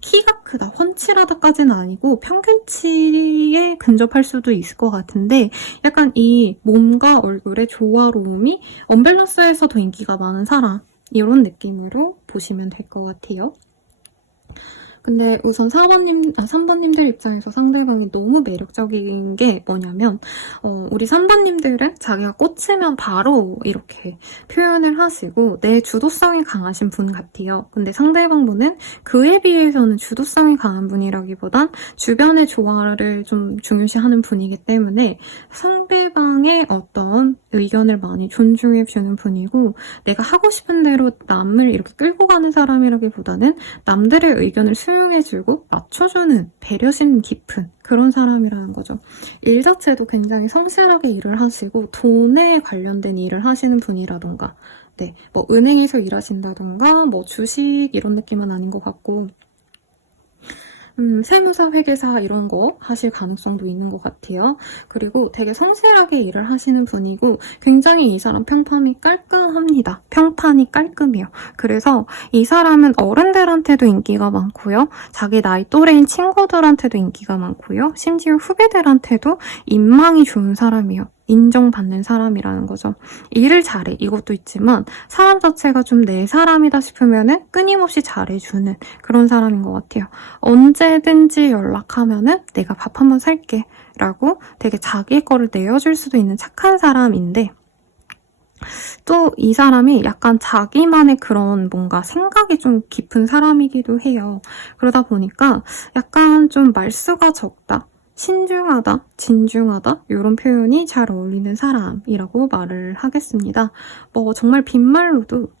키가 크다, 훤칠하다까지는 아니고 평균치에 근접할 수도 있을 것 같은데, 약간 이 몸과 얼굴의 조화로움이 언밸런스에서 더 인기가 많은 사람, 이런 느낌으로 보시면 될 것 같아요. 근데 우선 3번님들 입장에서 상대방이 너무 매력적인 게 뭐냐면, 우리 3번님들은 자기가 꽂히면 바로 이렇게 표현을 하시고 내 주도성이 강하신 분 같아요. 근데 상대방 분은 그에 비해서는 주도성이 강한 분이라기보단 주변의 조화를 좀 중요시하는 분이기 때문에 상대방의 어떤 의견을 많이 존중해주는 분이고, 내가 하고 싶은 대로 남을 이렇게 끌고 가는 사람이라기보다는 남들의 의견을 수용해주고 맞춰주는 배려심 깊은 그런 사람이라는 거죠. 일 자체도 굉장히 성실하게 일을 하시고 돈에 관련된 일을 하시는 분이라던가, 뭐 은행에서 일하신다던가 뭐 주식 이런 느낌은 아닌 것 같고, 세무사, 회계사 이런 거 하실 가능성도 있는 것 같아요. 그리고 되게 성실하게 일을 하시는 분이고 굉장히 이 사람 평판이 깔끔합니다. 평판이 깔끔해요. 그래서 이 사람은 어른들한테도 인기가 많고요. 자기 나이 또래인 친구들한테도 인기가 많고요. 심지어 후배들한테도 인망이 좋은 사람이에요. 인정받는 사람이라는 거죠. 일을 잘해 이것도 있지만 사람 자체가 좀 내 사람이다 싶으면은 끊임없이 잘해주는 그런 사람인 것 같아요. 언제든지 연락하면은 내가 밥 한번 살게 라고 되게 자기 거를 내어줄 수도 있는 착한 사람인데 또 이 사람이 약간 자기만의 그런 뭔가 생각이 좀 깊은 사람이기도 해요. 그러다 보니까 약간 좀 말수가 적다. 신중하다, 진중하다 이런 표현이 잘 어울리는 사람이라고 말을 하겠습니다. 뭐 정말 빈말로도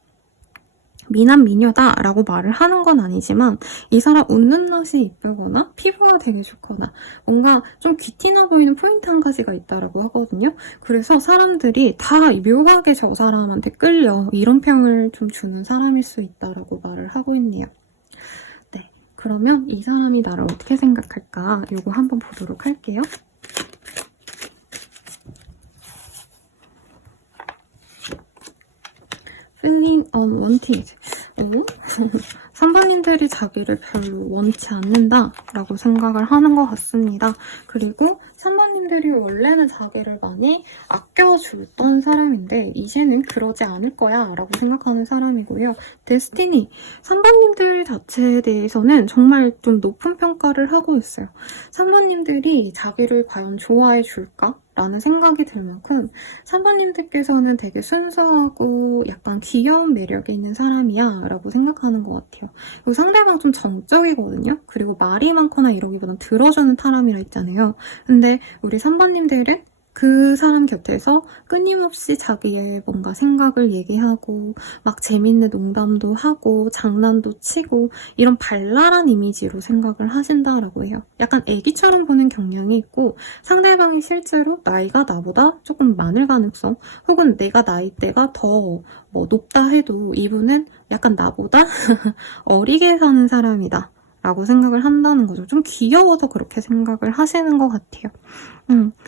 미남 미녀다라고 말을 하는 건 아니지만 이 사람 웃는 낯이 이쁘거나 피부가 되게 좋거나 뭔가 좀 귀티나 보이는 포인트 한 가지가 있다라고 하거든요. 그래서 사람들이 다 묘하게 저 사람한테 끌려 이런 평을 좀 주는 사람일 수 있다라고 말을 하고 있네요. 그러면 이 사람이 나를 어떻게 생각할까? 요거 한번 보도록 할게요. Feeling unwanted. 3번님들이 자기를 별로 원치 않는다라고 생각을 하는 것 같습니다. 그리고 3번님들이 원래는 자기를 많이 아껴줬던 사람인데 이제는 그러지 않을 거야 라고 생각하는 사람이고요. 데스티니, 3번님들 자체에 대해서는 정말 좀 높은 평가를 하고 있어요. 3번님들이 자기를 과연 좋아해 줄까? 라는 생각이 들 만큼 3번님들께서는 되게 순수하고 약간 귀여운 매력이 있는 사람이야 라고 생각하는 것 같아요. 그리고 상대방 좀 정적이거든요. 그리고 말이 많거나 이러기보단 들어주는 사람이라 했잖아요. 근데 우리 3번님들은 그 사람 곁에서 끊임없이 자기의 뭔가 생각을 얘기하고 막 재밌는 농담도 하고 장난도 치고 이런 발랄한 이미지로 생각을 하신다라고 해요. 약간 애기처럼 보는 경향이 있고 상대방이 실제로 나이가 나보다 조금 많을 가능성 혹은 내가 나이대가 더 뭐 높다 해도 이분은 약간 나보다 어리게 사는 사람이다 라고 생각을 한다는 거죠. 좀 귀여워서 그렇게 생각을 하시는 것 같아요.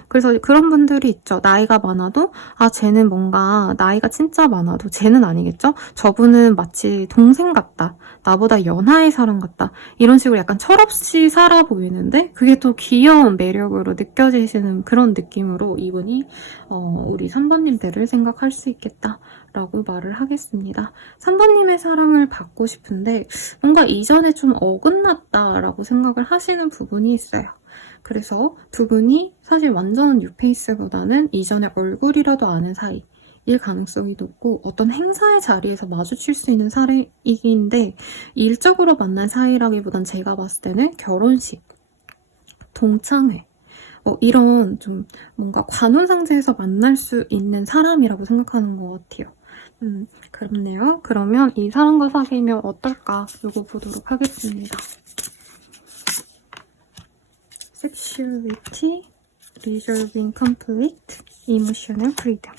그래서 그런 분들이 있죠. 나이가 많아도 쟤는 뭔가 나이가 진짜 많아도 쟤는 아니겠죠? 저분은 마치 동생 같다. 나보다 연하의 사람 같다. 이런 식으로 약간 철없이 살아 보이는데 그게 또 귀여운 매력으로 느껴지시는 그런 느낌으로 이분이 우리 3번님들을 생각할 수 있겠다. 라고 말을 하겠습니다. 3번님의 사랑을 받고 싶은데 뭔가 이전에 좀 어긋났다라고 생각을 하시는 부분이 있어요. 그래서 두 분이 사실 완전 뉴페이스보다는 이전에 얼굴이라도 아는 사이일 가능성이 높고 어떤 행사의 자리에서 마주칠 수 있는 사이인데 일적으로 만난 사이라기보단 제가 봤을 때는 결혼식, 동창회 뭐 이런 좀 뭔가 관혼상제에서 만날 수 있는 사람이라고 생각하는 것 같아요. 그렇네요. 그러면 이 사람과 사귀면 어떨까? 요거 보도록 하겠습니다. Sexuality, Resolving Conflict, Emotional Freedom.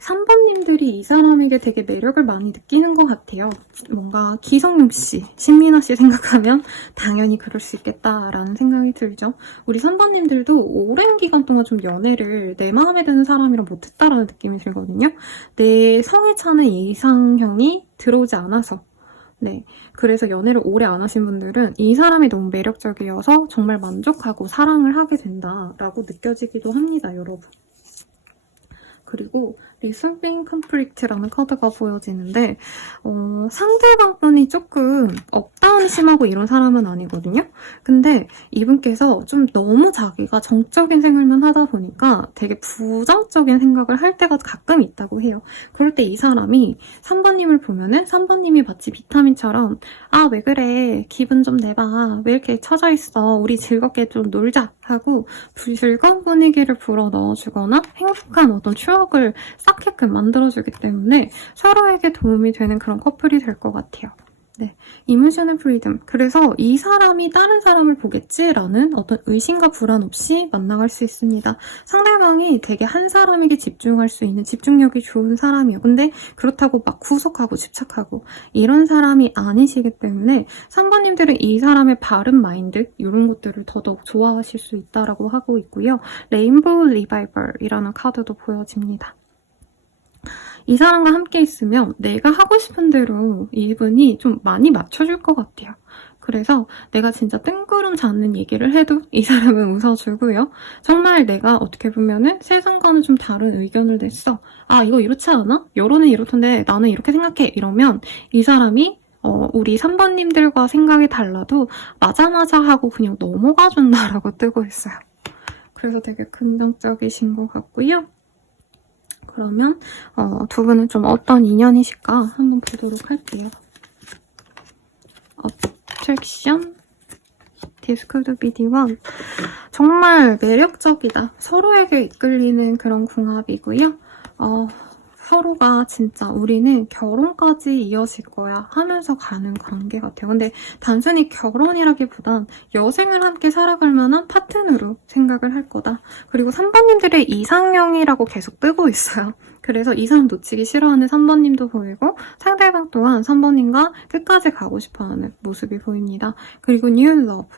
3번님들이 이 사람에게 되게 매력을 많이 느끼는 것 같아요. 뭔가 기성용씨, 신민아씨 생각하면 당연히 그럴 수 있겠다라는 생각이 들죠. 우리 3번님들도 오랜 기간 동안 좀 연애를 내 마음에 드는 사람이랑 못했다라는 느낌이 들거든요. 내 성에 차는 이상형이 들어오지 않아서 네, 그래서 연애를 오래 안 하신 분들은 이 사람이 너무 매력적이어서 정말 만족하고 사랑을 하게 된다라고 느껴지기도 합니다, 여러분. 그리고 Resolving Conflict라는 카드가 보여지는데 상대방분이 조금 업다운이 심하고 이런 사람은 아니거든요. 근데 이분께서 좀 너무 자기가 정적인 생활만 하다 보니까 되게 부정적인 생각을 할 때가 가끔 있다고 해요. 그럴 때 이 사람이 3번님을 보면은 3번님이 마치 비타민처럼 왜 그래 기분 좀 내봐 왜 이렇게 처져 있어 우리 즐겁게 좀 놀자 하고 즐거운 분위기를 불어 넣어주거나 행복한 어떤 추억을 쌓게끔 만들어주기 때문에 서로에게 도움이 되는 그런 커플이 될 것 같아요. 네, Emotional Freedom. 그래서 이 사람이 다른 사람을 보겠지라는 어떤 의심과 불안 없이 만나갈 수 있습니다. 상대방이 되게 한 사람에게 집중할 수 있는 집중력이 좋은 사람이에요. 근데 그렇다고 막 구속하고 집착하고 이런 사람이 아니시기 때문에 3번님들은 이 사람의 바른 마인드 이런 것들을 더더욱 좋아하실 수 있다라고 하고 있고요. 레인보우 리바이벌이라는 카드도 보여집니다. 이 사람과 함께 있으면 내가 하고 싶은 대로 이분이 좀 많이 맞춰줄 것 같아요. 그래서 내가 진짜 뜬구름 잡는 얘기를 해도 이 사람은 웃어주고요. 정말 내가 어떻게 보면은 세상과는 좀 다른 의견을 냈어. 아, 이거 이렇지 않아? 여론은 이렇던데 나는 이렇게 생각해. 이러면 이 사람이 우리 3번님들과 생각이 달라도 맞아 하고 그냥 넘어가 준다라고 뜨고 있어요. 그래서 되게 긍정적이신 것 같고요. 그러면 두 분은 좀 어떤 인연이실까 한번 보도록 할게요. 어트랙션 디스코드 BD1 정말 매력적이다. 서로에게 이끌리는 그런 궁합이고요. 서로가 진짜 우리는 결혼까지 이어질 거야 하면서 가는 관계 같아요. 근데 단순히 결혼이라기보단 여생을 함께 살아갈 만한 파트너로 생각을 할 거다. 그리고 3번님들의 이상형이라고 계속 뜨고 있어요. 그래서 이 사람 놓치기 싫어하는 3번님도 보이고 상대방 또한 3번님과 끝까지 가고 싶어하는 모습이 보입니다. 그리고 New Love.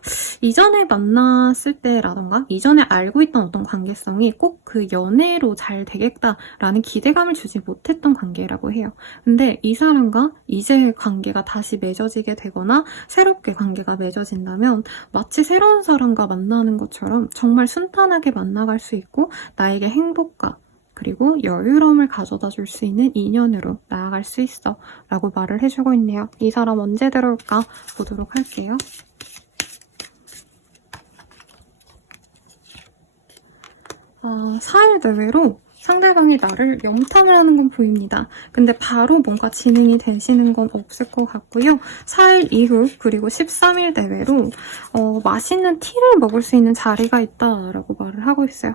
이전에 만났을 때라던가 이전에 알고 있던 어떤 관계성이 꼭 그 연애로 잘 되겠다라는 기대감을 주지 못했던 관계라고 해요. 근데 이 사람과 이제 관계가 다시 맺어지게 되거나 새롭게 관계가 맺어진다면 마치 새로운 사람과 만나는 것처럼 정말 순탄하게 만나갈 수 있고 나에게 행복과 그리고 여유로움을 가져다 줄 수 있는 인연으로 나아갈 수 있어 라고 말을 해주고 있네요. 이 사람 언제 들어올까 보도록 할게요. 아, 4일 내외로 상대방이 나를 염탐을 하는 건 보입니다. 근데 바로 뭔가 진행이 되시는 건 없을 것 같고요. 4일 이후 그리고 13일 내외로 맛있는 티를 먹을 수 있는 자리가 있다라고 말을 하고 있어요.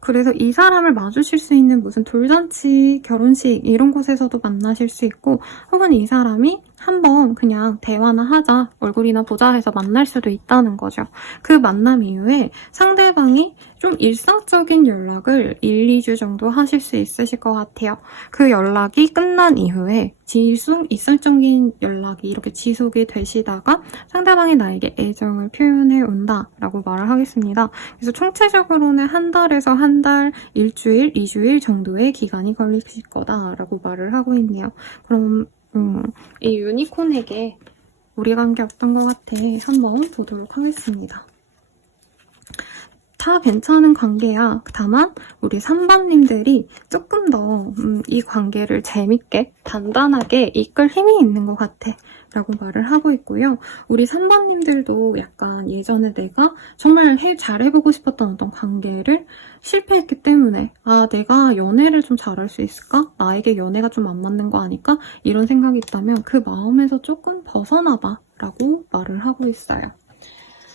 그래서 이 사람을 마주칠 수 있는 무슨 돌잔치, 결혼식 이런 곳에서도 만나실 수 있고 혹은 이 사람이 한번 그냥 대화나 하자, 얼굴이나 보자 해서 만날 수도 있다는 거죠. 그 만남 이후에 상대방이 좀 일상적인 연락을 1, 2주 정도 하실 수 있으실 것 같아요. 그 연락이 끝난 이후에 일상적인 연락이 이렇게 지속이 되시다가 상대방이 나에게 애정을 표현해 온다라고 말을 하겠습니다. 그래서 총체적으로는 한 달에서 한 달, 일주일, 2주일 정도의 기간이 걸리실 거다라고 말을 하고 있네요. 그럼 이 유니콘에게 우리 관계 어떤 것 같아? 한번 보도록 하겠습니다. 다 괜찮은 관계야. 다만 우리 3번님들이 조금 더 이 관계를 재밌게 단단하게 이끌 힘이 있는 것 같아 라고 말을 하고 있고요. 우리 3번님들도 약간 예전에 내가 정말 잘해보고 싶었던 어떤 관계를 실패했기 때문에 아, 내가 연애를 좀 잘할 수 있을까? 나에게 연애가 좀 안 맞는 거 아닐까? 이런 생각이 있다면 그 마음에서 조금 벗어나봐 라고 말을 하고 있어요.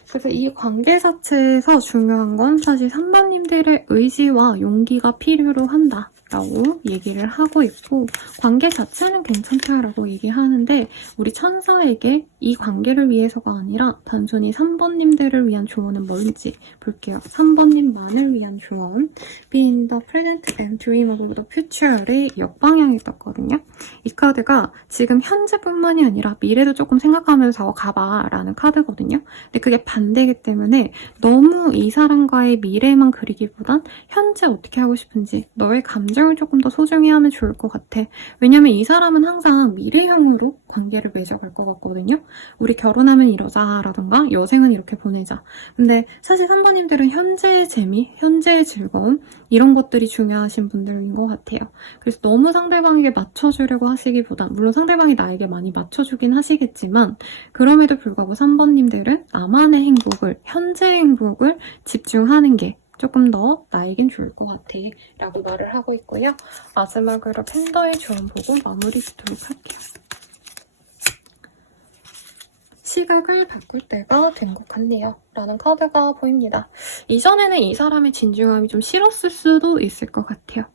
그래서 이 관계 자체에서 중요한 건 사실 3번님들의 의지와 용기가 필요로 한다. 라고 얘기를 하고 있고 관계 자체는 괜찮다라고 얘기하는데 우리 천사에게 이 관계를 위해서가 아니라 단순히 3번님들을 위한 조언은 뭔지 볼게요. 3번님만을 위한 조언 Be in the present and dream of the future의 역방향이 떴거든요. 이 카드가 지금 현재뿐만이 아니라 미래도 조금 생각하면서 가봐 라는 카드거든요. 근데 그게 반대이기 때문에 너무 이 사람과의 미래만 그리기보단 현재 어떻게 하고 싶은지 너의 감정을 조금 더 소중히 하면 좋을 것 같아. 왜냐면 이 사람은 항상 미래형으로 관계를 맺어갈 것 같거든요. 우리 결혼하면 이러자 라던가 여생은 이렇게 보내자. 근데 사실 3번님들은 현재의 재미, 현재의 즐거움 이런 것들이 중요하신 분들인 것 같아요. 그래서 너무 상대방에게 맞춰주려고 하시기보단 물론 상대방이 나에게 많이 맞춰주긴 하시겠지만 그럼에도 불구하고 3번님들은 나만의 행복을, 현재의 행복을 집중하는 게 조금 더 나에겐 좋을 것 같아 라고 말을 하고 있고요. 마지막으로 팬더의 조언 보고 마무리 짓도록 할게요. 시각을 바꿀 때가 된 것 같네요. 라는 카드가 보입니다. 이전에는 이 사람의 진중함이 좀 싫었을 수도 있을 것 같아요.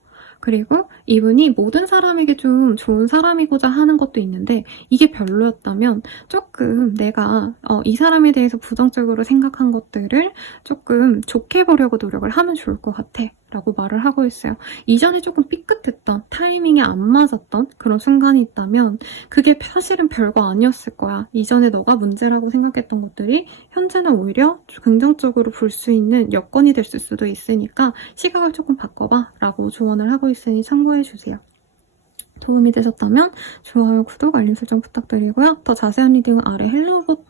그리고 이분이 모든 사람에게 좀 좋은 사람이고자 하는 것도 있는데 이게 별로였다면 조금 내가 이 사람에 대해서 부정적으로 생각한 것들을 조금 좋게 보려고 노력을 하면 좋을 것 같아 라고 말을 하고 있어요. 이전에 조금 삐끗했던 타이밍이 안 맞았던 그런 순간이 있다면 그게 사실은 별거 아니었을 거야. 이전에 너가 문제라고 생각했던 것들이 현재는 오히려 긍정적으로 볼 수 있는 여건이 될 수도 있으니까 시각을 조금 바꿔봐 라고 조언을 하고 있으니 참고해주세요. 도움이 되셨다면 좋아요, 구독, 알림 설정 부탁드리고요. 더 자세한 리딩은 아래 헬로봇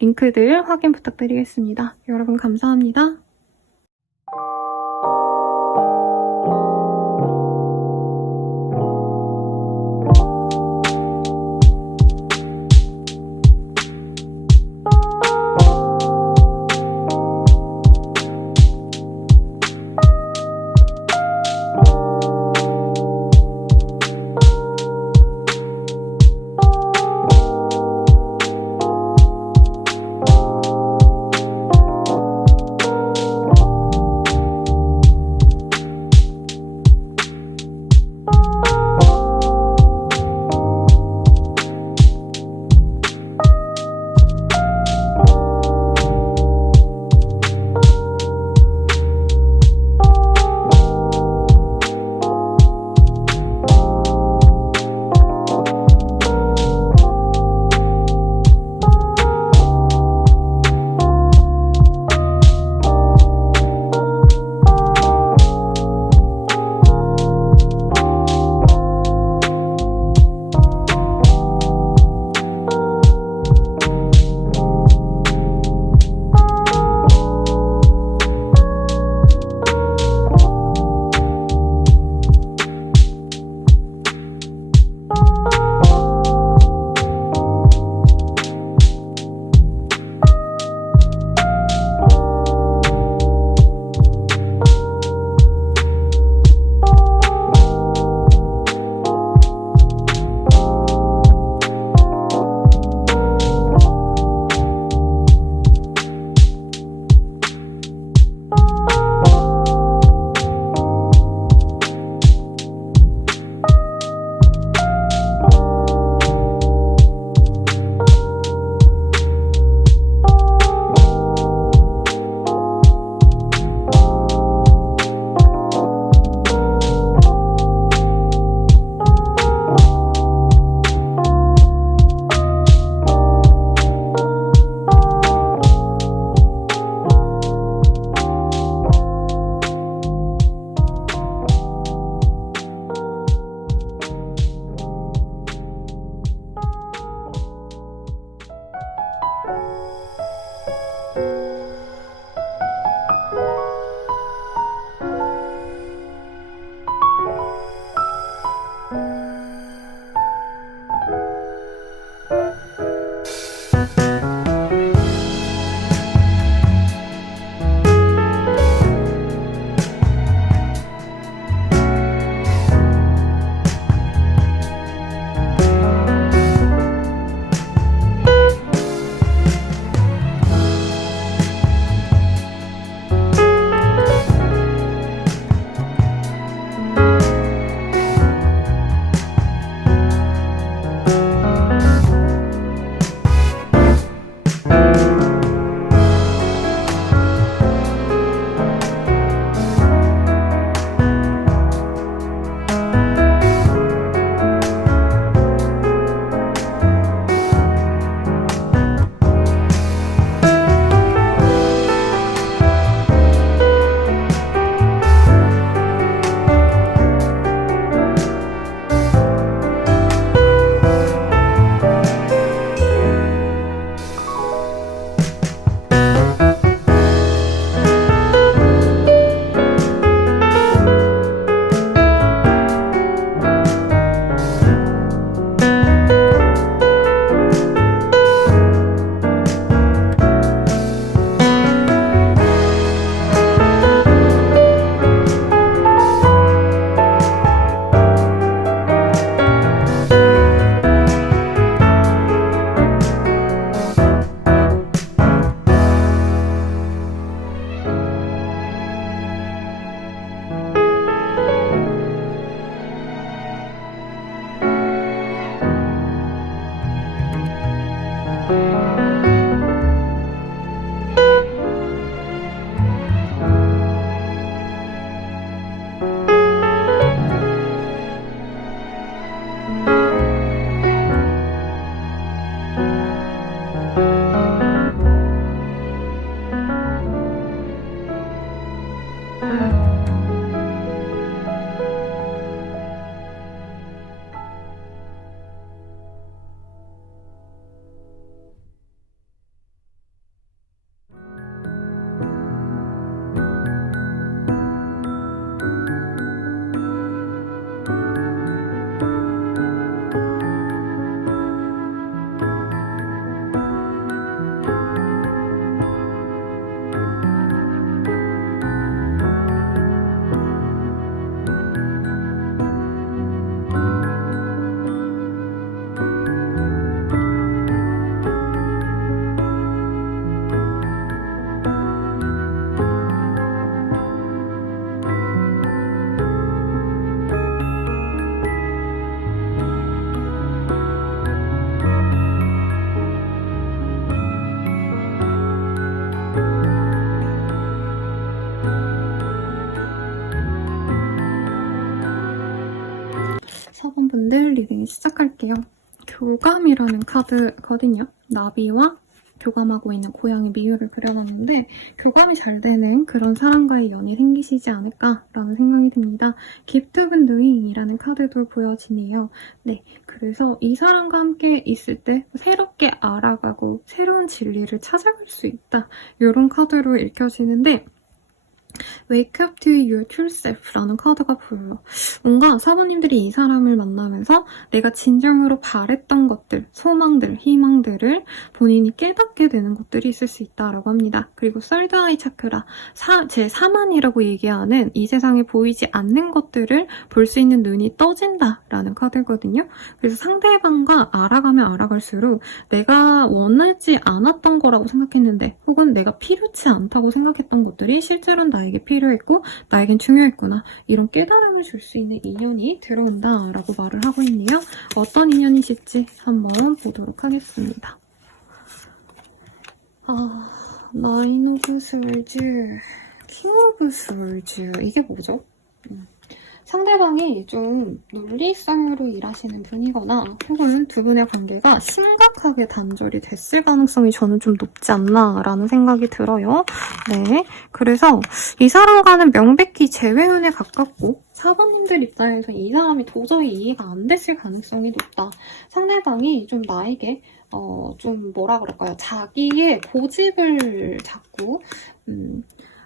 링크들 확인 부탁드리겠습니다. 여러분 감사합니다. 4번분들 리딩 시작할게요. 교감이라는 카드거든요. 나비와 교감하고 있는 고양이 미유를 그려놨는데 교감이 잘 되는 그런 사람과의 연이 생기시지 않을까라는 생각이 듭니다. Gift and Doing이라는 카드도 보여지네요. 네, 그래서 이 사람과 함께 있을 때 새롭게 알아가고 새로운 진리를 찾아갈 수 있다. 이런 카드로 읽혀지는데 Wake up to your true self라는 카드가 보여요. 뭔가 사부님들이 이 사람을 만나면서 내가 진정으로 바랬던 것들, 소망들, 희망들을 본인이 깨닫게 되는 것들이 있을 수 있다라고 합니다. 그리고 썰드 아이 차크라, 제3안이라고 얘기하는 이 세상에 보이지 않는 것들을 볼 수 있는 눈이 떠진다라는 카드거든요. 그래서 상대방과 알아가면 알아갈수록 내가 원하지 않았던 거라고 생각했는데 혹은 내가 필요치 않다고 생각했던 것들이 실제로는 나에게 필요했고 나에겐 중요했구나. 이런 깨달음을 줄 수 있는 인연이 들어온다라고 말을 하고 있네요. 어떤 인연이실지 한번 보도록 하겠습니다. 나인 오브 스월즈, 킹 오브 스월즈, 이게 뭐죠? 상대방이 좀 논리성으로 일하시는 분이거나 혹은 두 분의 관계가 심각하게 단절이 됐을 가능성이 저는 좀 높지 않나라는 생각이 들어요. 네, 그래서 이 사람과는 명백히 재회연에 가깝고 4번님들 입장에서 이 사람이 도저히 이해가 안 됐을 가능성이 높다. 상대방이 좀 나에게 좀 뭐라 그럴까요? 자기의 고집을 자꾸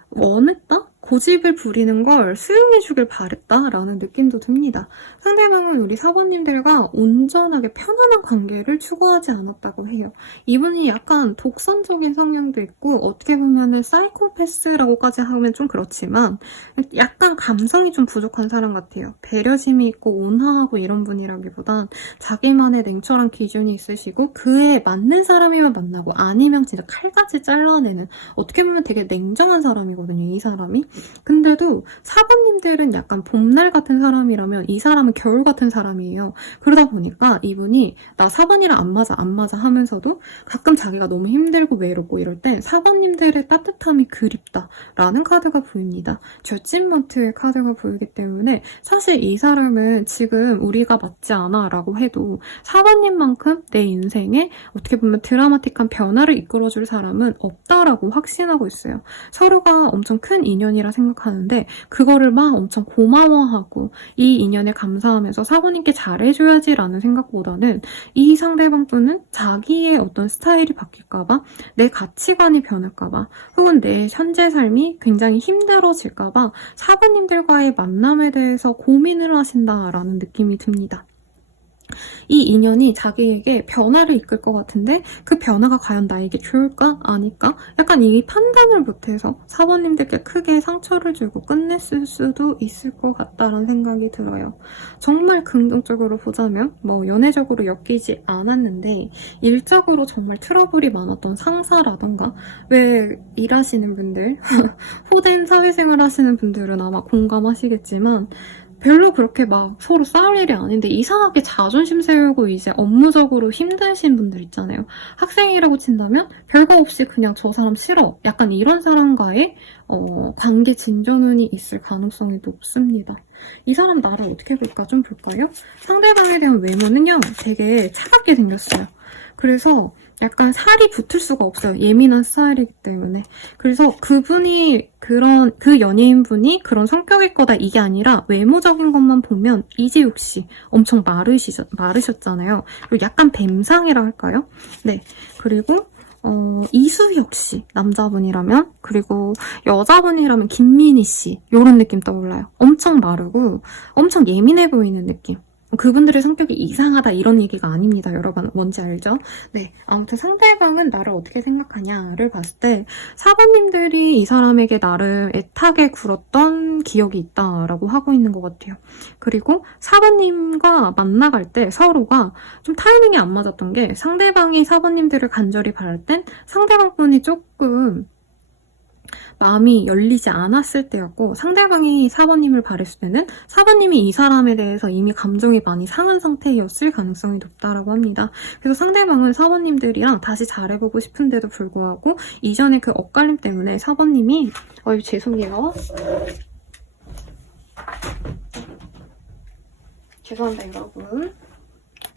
원했다? 고집을 부리는 걸 수용해주길 바랬다라는 느낌도 듭니다. 상대방은 우리 사번님들과 온전하게 편안한 관계를 추구하지 않았다고 해요. 이분이 약간 독선적인 성향도 있고 어떻게 보면은 사이코패스라고까지 하면 좀 그렇지만 약간 감성이 좀 부족한 사람 같아요. 배려심이 있고 온화하고 이런 분이라기보단 자기만의 냉철한 기준이 있으시고 그에 맞는 사람이면 만나고 아니면 진짜 칼같이 잘라내는 어떻게 보면 되게 냉정한 사람이거든요. 이 사람이. 근데도 사부님들은 약간 봄날 같은 사람이라면 이 사람은 겨울 같은 사람이에요. 그러다 보니까 이분이 나 사번이랑 안 맞아 하면서도 가끔 자기가 너무 힘들고 외롭고 이럴 땐 사번님들의 따뜻함이 그립다라는 카드가 보입니다. 저찐먼트의 카드가 보이기 때문에 사실 이 사람은 지금 우리가 맞지 않아 라고 해도 사번님만큼 내 인생에 어떻게 보면 드라마틱한 변화를 이끌어줄 사람은 없다라고 확신하고 있어요. 서로가 엄청 큰 인연이라 생각하는데 그거를 막 엄청 고마워하고 이 인연에 감사하면서 사부님께 잘해줘야지라는 생각보다는 이 상대방 분은 자기의 어떤 스타일이 바뀔까봐 내 가치관이 변할까봐 혹은 내 현재 삶이 굉장히 힘들어질까봐 사부님들과의 만남에 대해서 고민을 하신다라는 느낌이 듭니다. 이 인연이 자기에게 변화를 이끌 것 같은데 그 변화가 과연 나에게 좋을까? 아닐까? 약간 이 판단을 못해서 사모님들께 크게 상처를 주고 끝냈을 수도 있을 것 같다는 생각이 들어요. 정말 긍정적으로 보자면 뭐 연애적으로 엮이지 않았는데 일적으로 정말 트러블이 많았던 상사라던가 왜 일하시는 분들 호된 사회생활 하시는 분들은 아마 공감하시겠지만 별로 그렇게 막 서로 싸울 일이 아닌데 이상하게 자존심 세우고 이제 업무적으로 힘드신 분들 있잖아요. 학생이라고 친다면 별거 없이 그냥 저 사람 싫어. 약간 이런 사람과의 관계 진전운이 있을 가능성이 높습니다. 이 사람 나를 어떻게 볼까 좀 볼까요? 상대방에 대한 외모는요. 되게 차갑게 생겼어요. 그래서 약간 살이 붙을 수가 없어요. 예민한 스타일이기 때문에. 그래서 그분이 그 연예인분이 그런 성격일 거다 이게 아니라 외모적인 것만 보면 이재욱 씨 엄청 마르셨잖아요. 그리고 약간 뱀상이라 할까요? 네. 그리고 이수혁 씨 남자분이라면 그리고 여자분이라면 김민희 씨 이런 느낌 떠올라요. 엄청 마르고 엄청 예민해 보이는 느낌. 그분들의 성격이 이상하다 이런 얘기가 아닙니다. 여러분 뭔지 알죠? 네, 아무튼 상대방은 나를 어떻게 생각하냐를 봤을 때 사부님들이 이 사람에게 나름 애타게 굴었던 기억이 있다라고 하고 있는 것 같아요. 그리고 사부님과 만나갈 때 서로가 좀 타이밍이 안 맞았던 게 상대방이 사부님들을 간절히 바랄 땐 상대방 분이 조금 마음이 열리지 않았을 때였고 상대방이 사번님을 바랬을 때는 사번님이 이 사람에 대해서 이미 감정이 많이 상한 상태였을 가능성이 높다라고 합니다. 그래서 상대방은 사번님들이랑 다시 잘해보고 싶은데도 불구하고 이전에 그 엇갈림 때문에 사번님이 죄송해요. 죄송합니다, 여러분.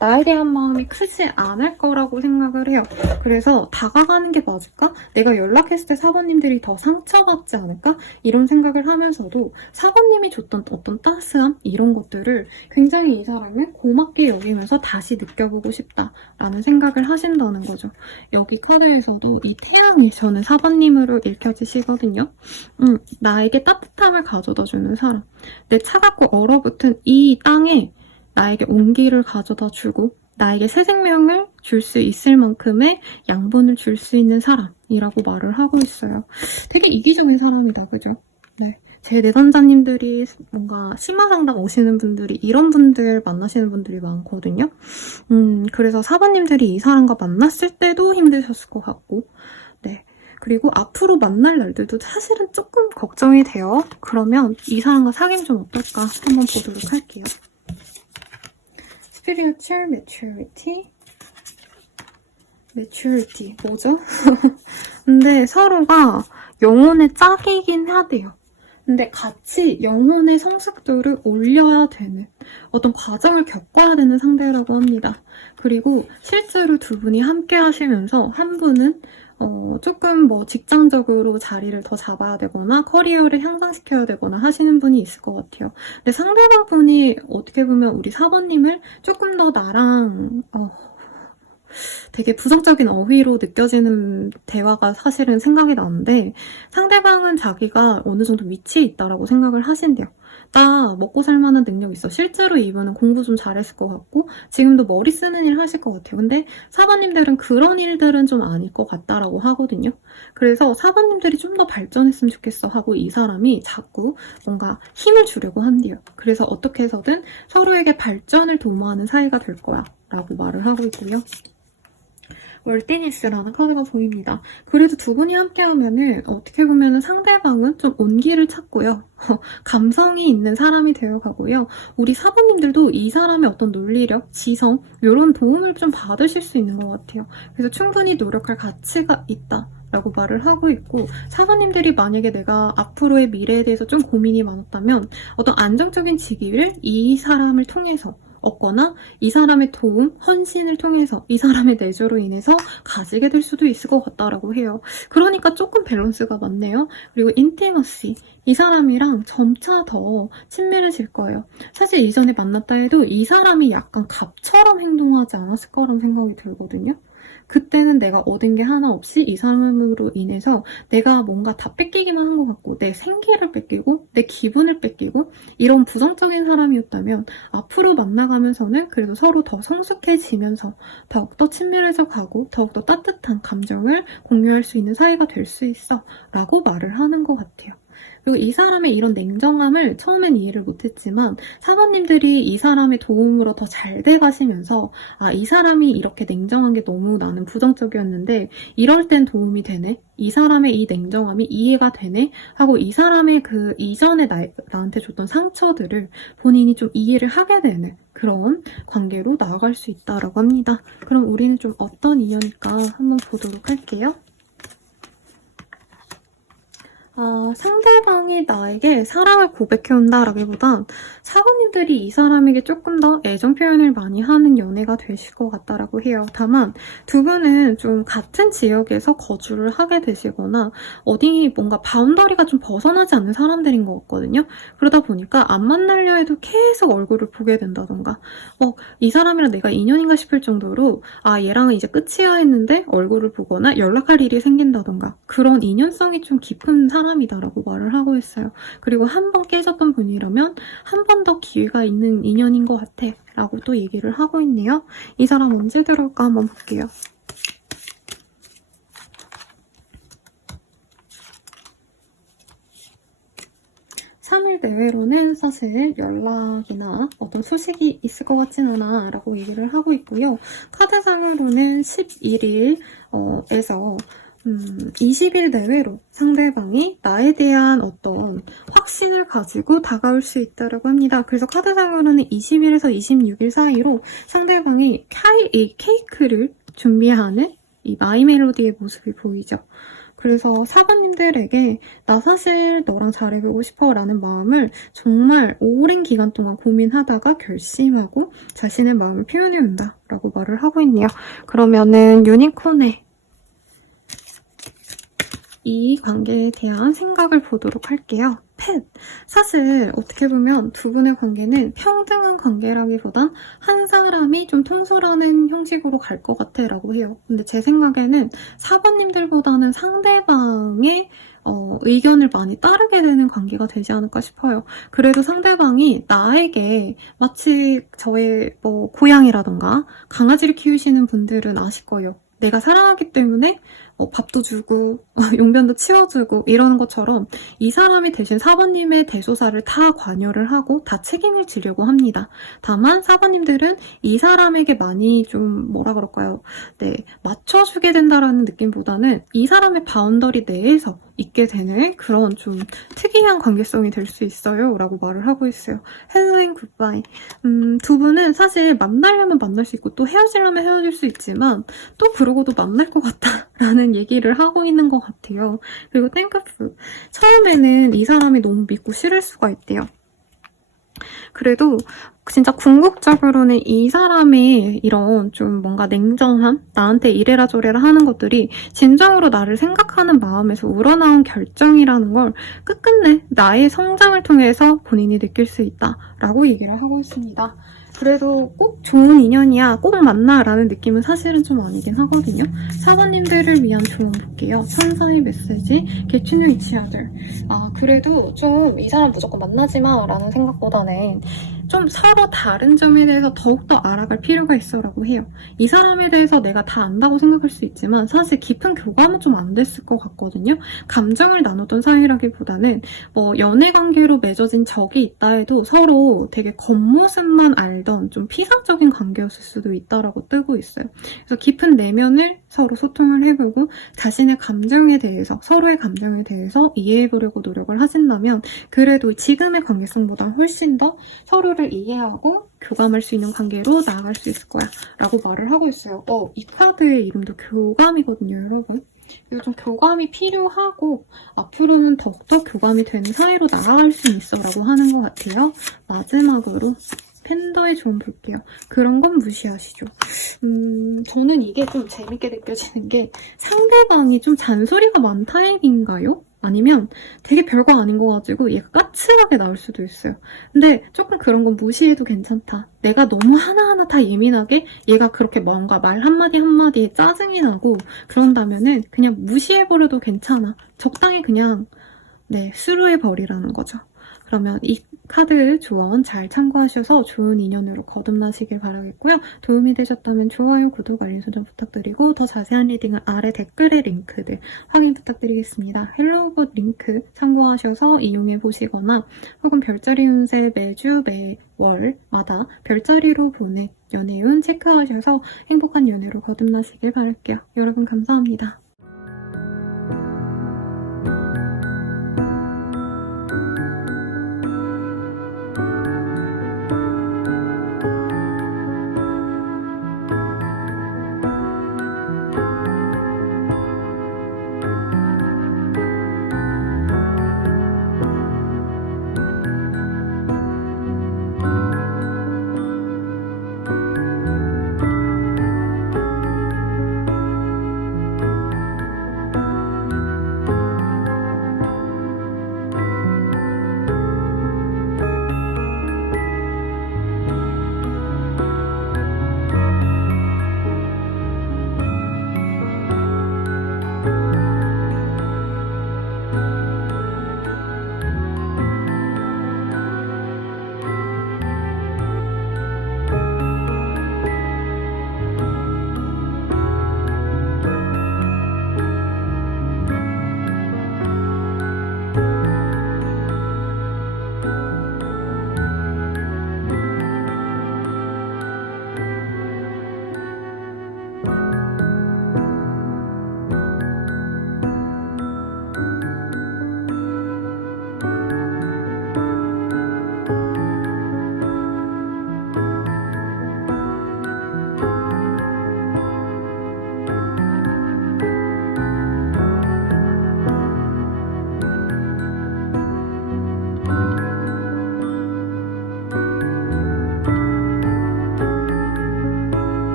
나에 대한 마음이 크지 않을 거라고 생각을 해요. 그래서 다가가는 게 맞을까? 내가 연락했을 때 사번님들이 더 상처받지 않을까? 이런 생각을 하면서도 사번님이 줬던 어떤 따스함? 이런 것들을 굉장히 이 사람을 고맙게 여기면서 다시 느껴보고 싶다라는 생각을 하신다는 거죠. 여기 카드에서도 이 태양이 저는 사번님으로 읽혀지시거든요. 나에게 따뜻함을 가져다주는 사람. 내 차갑고 얼어붙은 이 땅에 나에게 온기를 가져다 주고 나에게 새 생명을 줄 수 있을 만큼의 양분을 줄 수 있는 사람이라고 말을 하고 있어요. 되게 이기적인 사람이다, 그죠? 네. 제 내담자님들이 뭔가 심화상담 오시는 분들이 이런 분들 만나시는 분들이 많거든요. 그래서 사부님들이 이 사람과 만났을 때도 힘드셨을 것 같고, 네. 그리고 앞으로 만날 날들도 사실은 조금 걱정이 돼요. 그러면 이 사람과 사귀면 좀 어떨까 한번 보도록 할게요. Spiritual maturity 뭐죠? 근데 서로가 영혼의 짝이긴 하대요. 근데 같이 영혼의 성숙도를 올려야 되는 어떤 과정을 겪어야 되는 상대라고 합니다. 그리고 실제로 두 분이 함께 하시면서 한 분은 조금 뭐 직장적으로 자리를 더 잡아야 되거나 커리어를 향상시켜야 되거나 하시는 분이 있을 것 같아요. 근데 상대방 분이 어떻게 보면 우리 사번님을 조금 더 나랑 되게 부정적인 어휘로 느껴지는 대화가 사실은 생각이 나는데 상대방은 자기가 어느 정도 위치에 있다라고 생각을 하신대요. 나 먹고 살만한 능력 있어. 실제로 이분은 공부 좀 잘했을 것 같고 지금도 머리 쓰는 일 하실 것 같아요. 근데 사번님들은 그런 일들은 좀 아닐 것 같다라고 하거든요. 그래서 사번님들이 좀 더 발전했으면 좋겠어 하고 이 사람이 자꾸 뭔가 힘을 주려고 한대요. 그래서 어떻게 해서든 서로에게 발전을 도모하는 사이가 될 거야 라고 말을 하고 있고요. 월티니스라는 카드가 보입니다. 그래도 두 분이 함께 하면은 어떻게 보면은 상대방은 좀 온기를 찾고요. 감성이 있는 사람이 되어가고요. 우리 사부님들도 이 사람의 어떤 논리력, 지성 이런 도움을 좀 받으실 수 있는 것 같아요. 그래서 충분히 노력할 가치가 있다. 라고 말을 하고 있고 사부님들이 만약에 내가 앞으로의 미래에 대해서 좀 고민이 많았다면 어떤 안정적인 직위를 이 사람을 통해서 얻거나 이 사람의 도움, 헌신을 통해서 이 사람의 내조로 인해서 가지게 될 수도 있을 것 같다라고 해요. 그러니까 조금 밸런스가 맞네요. 그리고 인티머시, 이 사람이랑 점차 더 친밀해질 거예요. 사실 이전에 만났다 해도 이 사람이 약간 갑처럼 행동하지 않았을 거라는 생각이 들거든요. 그때는 내가 얻은 게 하나 없이 이 사람으로 인해서 내가 뭔가 다 뺏기기만 한 것 같고 내 생기를 뺏기고 내 기분을 뺏기고 이런 부정적인 사람이었다면 앞으로 만나가면서는 그래도 서로 더 성숙해지면서 더욱더 친밀해져 가고 더욱더 따뜻한 감정을 공유할 수 있는 사이가 될 수 있어 라고 말을 하는 것 같아요. 그리고 이 사람의 이런 냉정함을 처음엔 이해를 못했지만 사부님들이 이 사람의 도움으로 더 잘 돼가시면서 아, 이 사람이 이렇게 냉정한 게 너무 나는 부정적이었는데 이럴 땐 도움이 되네? 이 사람의 이 냉정함이 이해가 되네? 하고 이 사람의 그 이전에 나한테 줬던 상처들을 본인이 좀 이해를 하게 되는 그런 관계로 나아갈 수 있다라고 합니다. 그럼 우리는 좀 어떤 인연일까 한번 보도록 할게요. 상대방이 나에게 사랑을 고백해온다라기보단 사부님들이 이 사람에게 조금 더 애정 표현을 많이 하는 연애가 되실 것 같다라고 해요. 다만 두 분은 좀 같은 지역에서 거주를 하게 되시거나 어디 뭔가 바운더리가 좀 벗어나지 않는 사람들인 것 같거든요. 그러다 보니까 안 만나려 해도 계속 얼굴을 보게 된다던가 이 사람이랑 내가 인연인가 싶을 정도로 아 얘랑은 이제 끝이야 했는데 얼굴을 보거나 연락할 일이 생긴다던가 그런 인연성이 좀 깊은 사람이다라고 말을 하고 있어요. 그리고 한 번 깨졌던 분이라면 한 번 더 기회가 있는 인연인 것 같아 라고 또 얘기를 하고 있네요. 이 사람 언제 들어올까 한번 볼게요. (3일) 내외로는 사실 연락이나 어떤 소식이 있을 것 같진 않아 라고 얘기를 하고 있고요. 카드상으로는 11일에서 20일 내외로 상대방이 나에 대한 어떤 확신을 가지고 다가올 수 있다고 합니다. 그래서 카드상으로는 20일에서 26일 사이로 상대방이 이 케이크를 준비하는 이 마이 멜로디의 모습이 보이죠. 그래서 4번님들에게 나 사실 너랑 잘해보고 싶어 라는 마음을 정말 오랜 기간 동안 고민하다가 결심하고 자신의 마음을 표현해온다 라고 말을 하고 있네요. 그러면은 유니콘의 이 관계에 대한 생각을 보도록 할게요. 펫. 사실 어떻게 보면 두 분의 관계는 평등한 관계라기보단 한 사람이 좀 통솔하는 형식으로 갈 것 같아 라고 해요. 근데 제 생각에는 4번님들보다는 상대방의 의견을 많이 따르게 되는 관계가 되지 않을까 싶어요. 그래도 상대방이 나에게 마치 저의 고양이라던가 강아지를 키우시는 분들은 아실 거예요. 내가 사랑하기 때문에 밥도 주고 용변도 치워주고 이러는 것처럼 이 사람이 대신 4번님의 대소사를 다 관여를 하고 다 책임을 지려고 합니다. 다만 4번님들은 이 사람에게 많이 좀 뭐라 그럴까요? 네, 맞춰주게 된다라는 느낌보다는 이 사람의 바운더리 내에서 있게 되는 그런 좀 특이한 관계성이 될 수 있어요 라고 말을 하고 있어요. 헬로 앤 굿바이. 두 분은 사실 만나려면 만날 수 있고 또 헤어지려면 헤어질 수 있지만 또 그러고도 만날 것 같다라는 얘기를 하고 있는 것 같아요. 그리고 땡크프. 처음에는 이 사람이 너무 믿고 싫을 수가 있대요. 그래도 진짜 궁극적으로는 이 사람의 이런 좀 뭔가 냉정함, 나한테 이래라 저래라 하는 것들이 진정으로 나를 생각하는 마음에서 우러나온 결정이라는 걸 끝끝내 나의 성장을 통해서 본인이 느낄 수 있다라고 얘기를 하고 있습니다. 그래도 꼭 좋은 인연이야, 꼭 만나 라는 느낌은 사실은 좀 아니긴 하거든요. 4번님들을 위한 조언 볼게요. 천사의 메시지, get to know each other. 그래도 좀 이 사람 무조건 만나지 마 라는 생각보다는 좀 서로 다른 점에 대해서 더욱더 알아갈 필요가 있어 라고 해요. 이 사람에 대해서 내가 다 안다고 생각할 수 있지만 사실 깊은 교감은 좀 안 됐을 것 같거든요. 감정을 나누던 사이라기보다는 연애 관계로 맺어진 적이 있다 해도 서로 되게 겉모습만 알던 좀 피상적인 관계였을 수도 있다라고 뜨고 있어요. 그래서 깊은 내면을 서로 소통을 해보고 자신의 감정에 대해서, 서로의 감정에 대해서 이해해보려고 노력을 하신다면 그래도 지금의 관계성보다 훨씬 더 서로를 이해하고 교감할 수 있는 관계로 나아갈 수 있을 거야 라고 말을 하고 있어요. 이 카드의 이름도 교감이거든요, 여러분. 그래서 좀 교감이 필요하고 앞으로는 더욱더 교감이 되는 사이로 나아갈 수 있어 라고 하는 것 같아요. 마지막으로 팬더의 조언 볼게요. 그런 건 무시하시죠. 저는 이게 좀 재밌게 느껴지는 게 상대방이 좀 잔소리가 많은 타입인가요? 아니면 되게 별거 아닌 거 가지고 얘가 까칠하게 나올 수도 있어요. 근데 조금 그런 건 무시해도 괜찮다. 내가 너무 하나하나 다 예민하게 얘가 그렇게 뭔가 말 한마디 한마디에 짜증이 나고 그런다면은 그냥 무시해버려도 괜찮아. 적당히 그냥 스루해버리라는 거죠. 그러면 이 카드 조언 잘 참고하셔서 좋은 인연으로 거듭나시길 바라겠고요. 도움이 되셨다면 좋아요, 구독, 알림 설정 부탁드리고 더 자세한 리딩은 아래 댓글에 링크들 확인 부탁드리겠습니다. 헬로우굿 링크 참고하셔서 이용해 보시거나 혹은 별자리 운세 매주 매월마다 별자리로 보는 연애운 체크하셔서 행복한 연애로 거듭나시길 바랄게요. 여러분 감사합니다.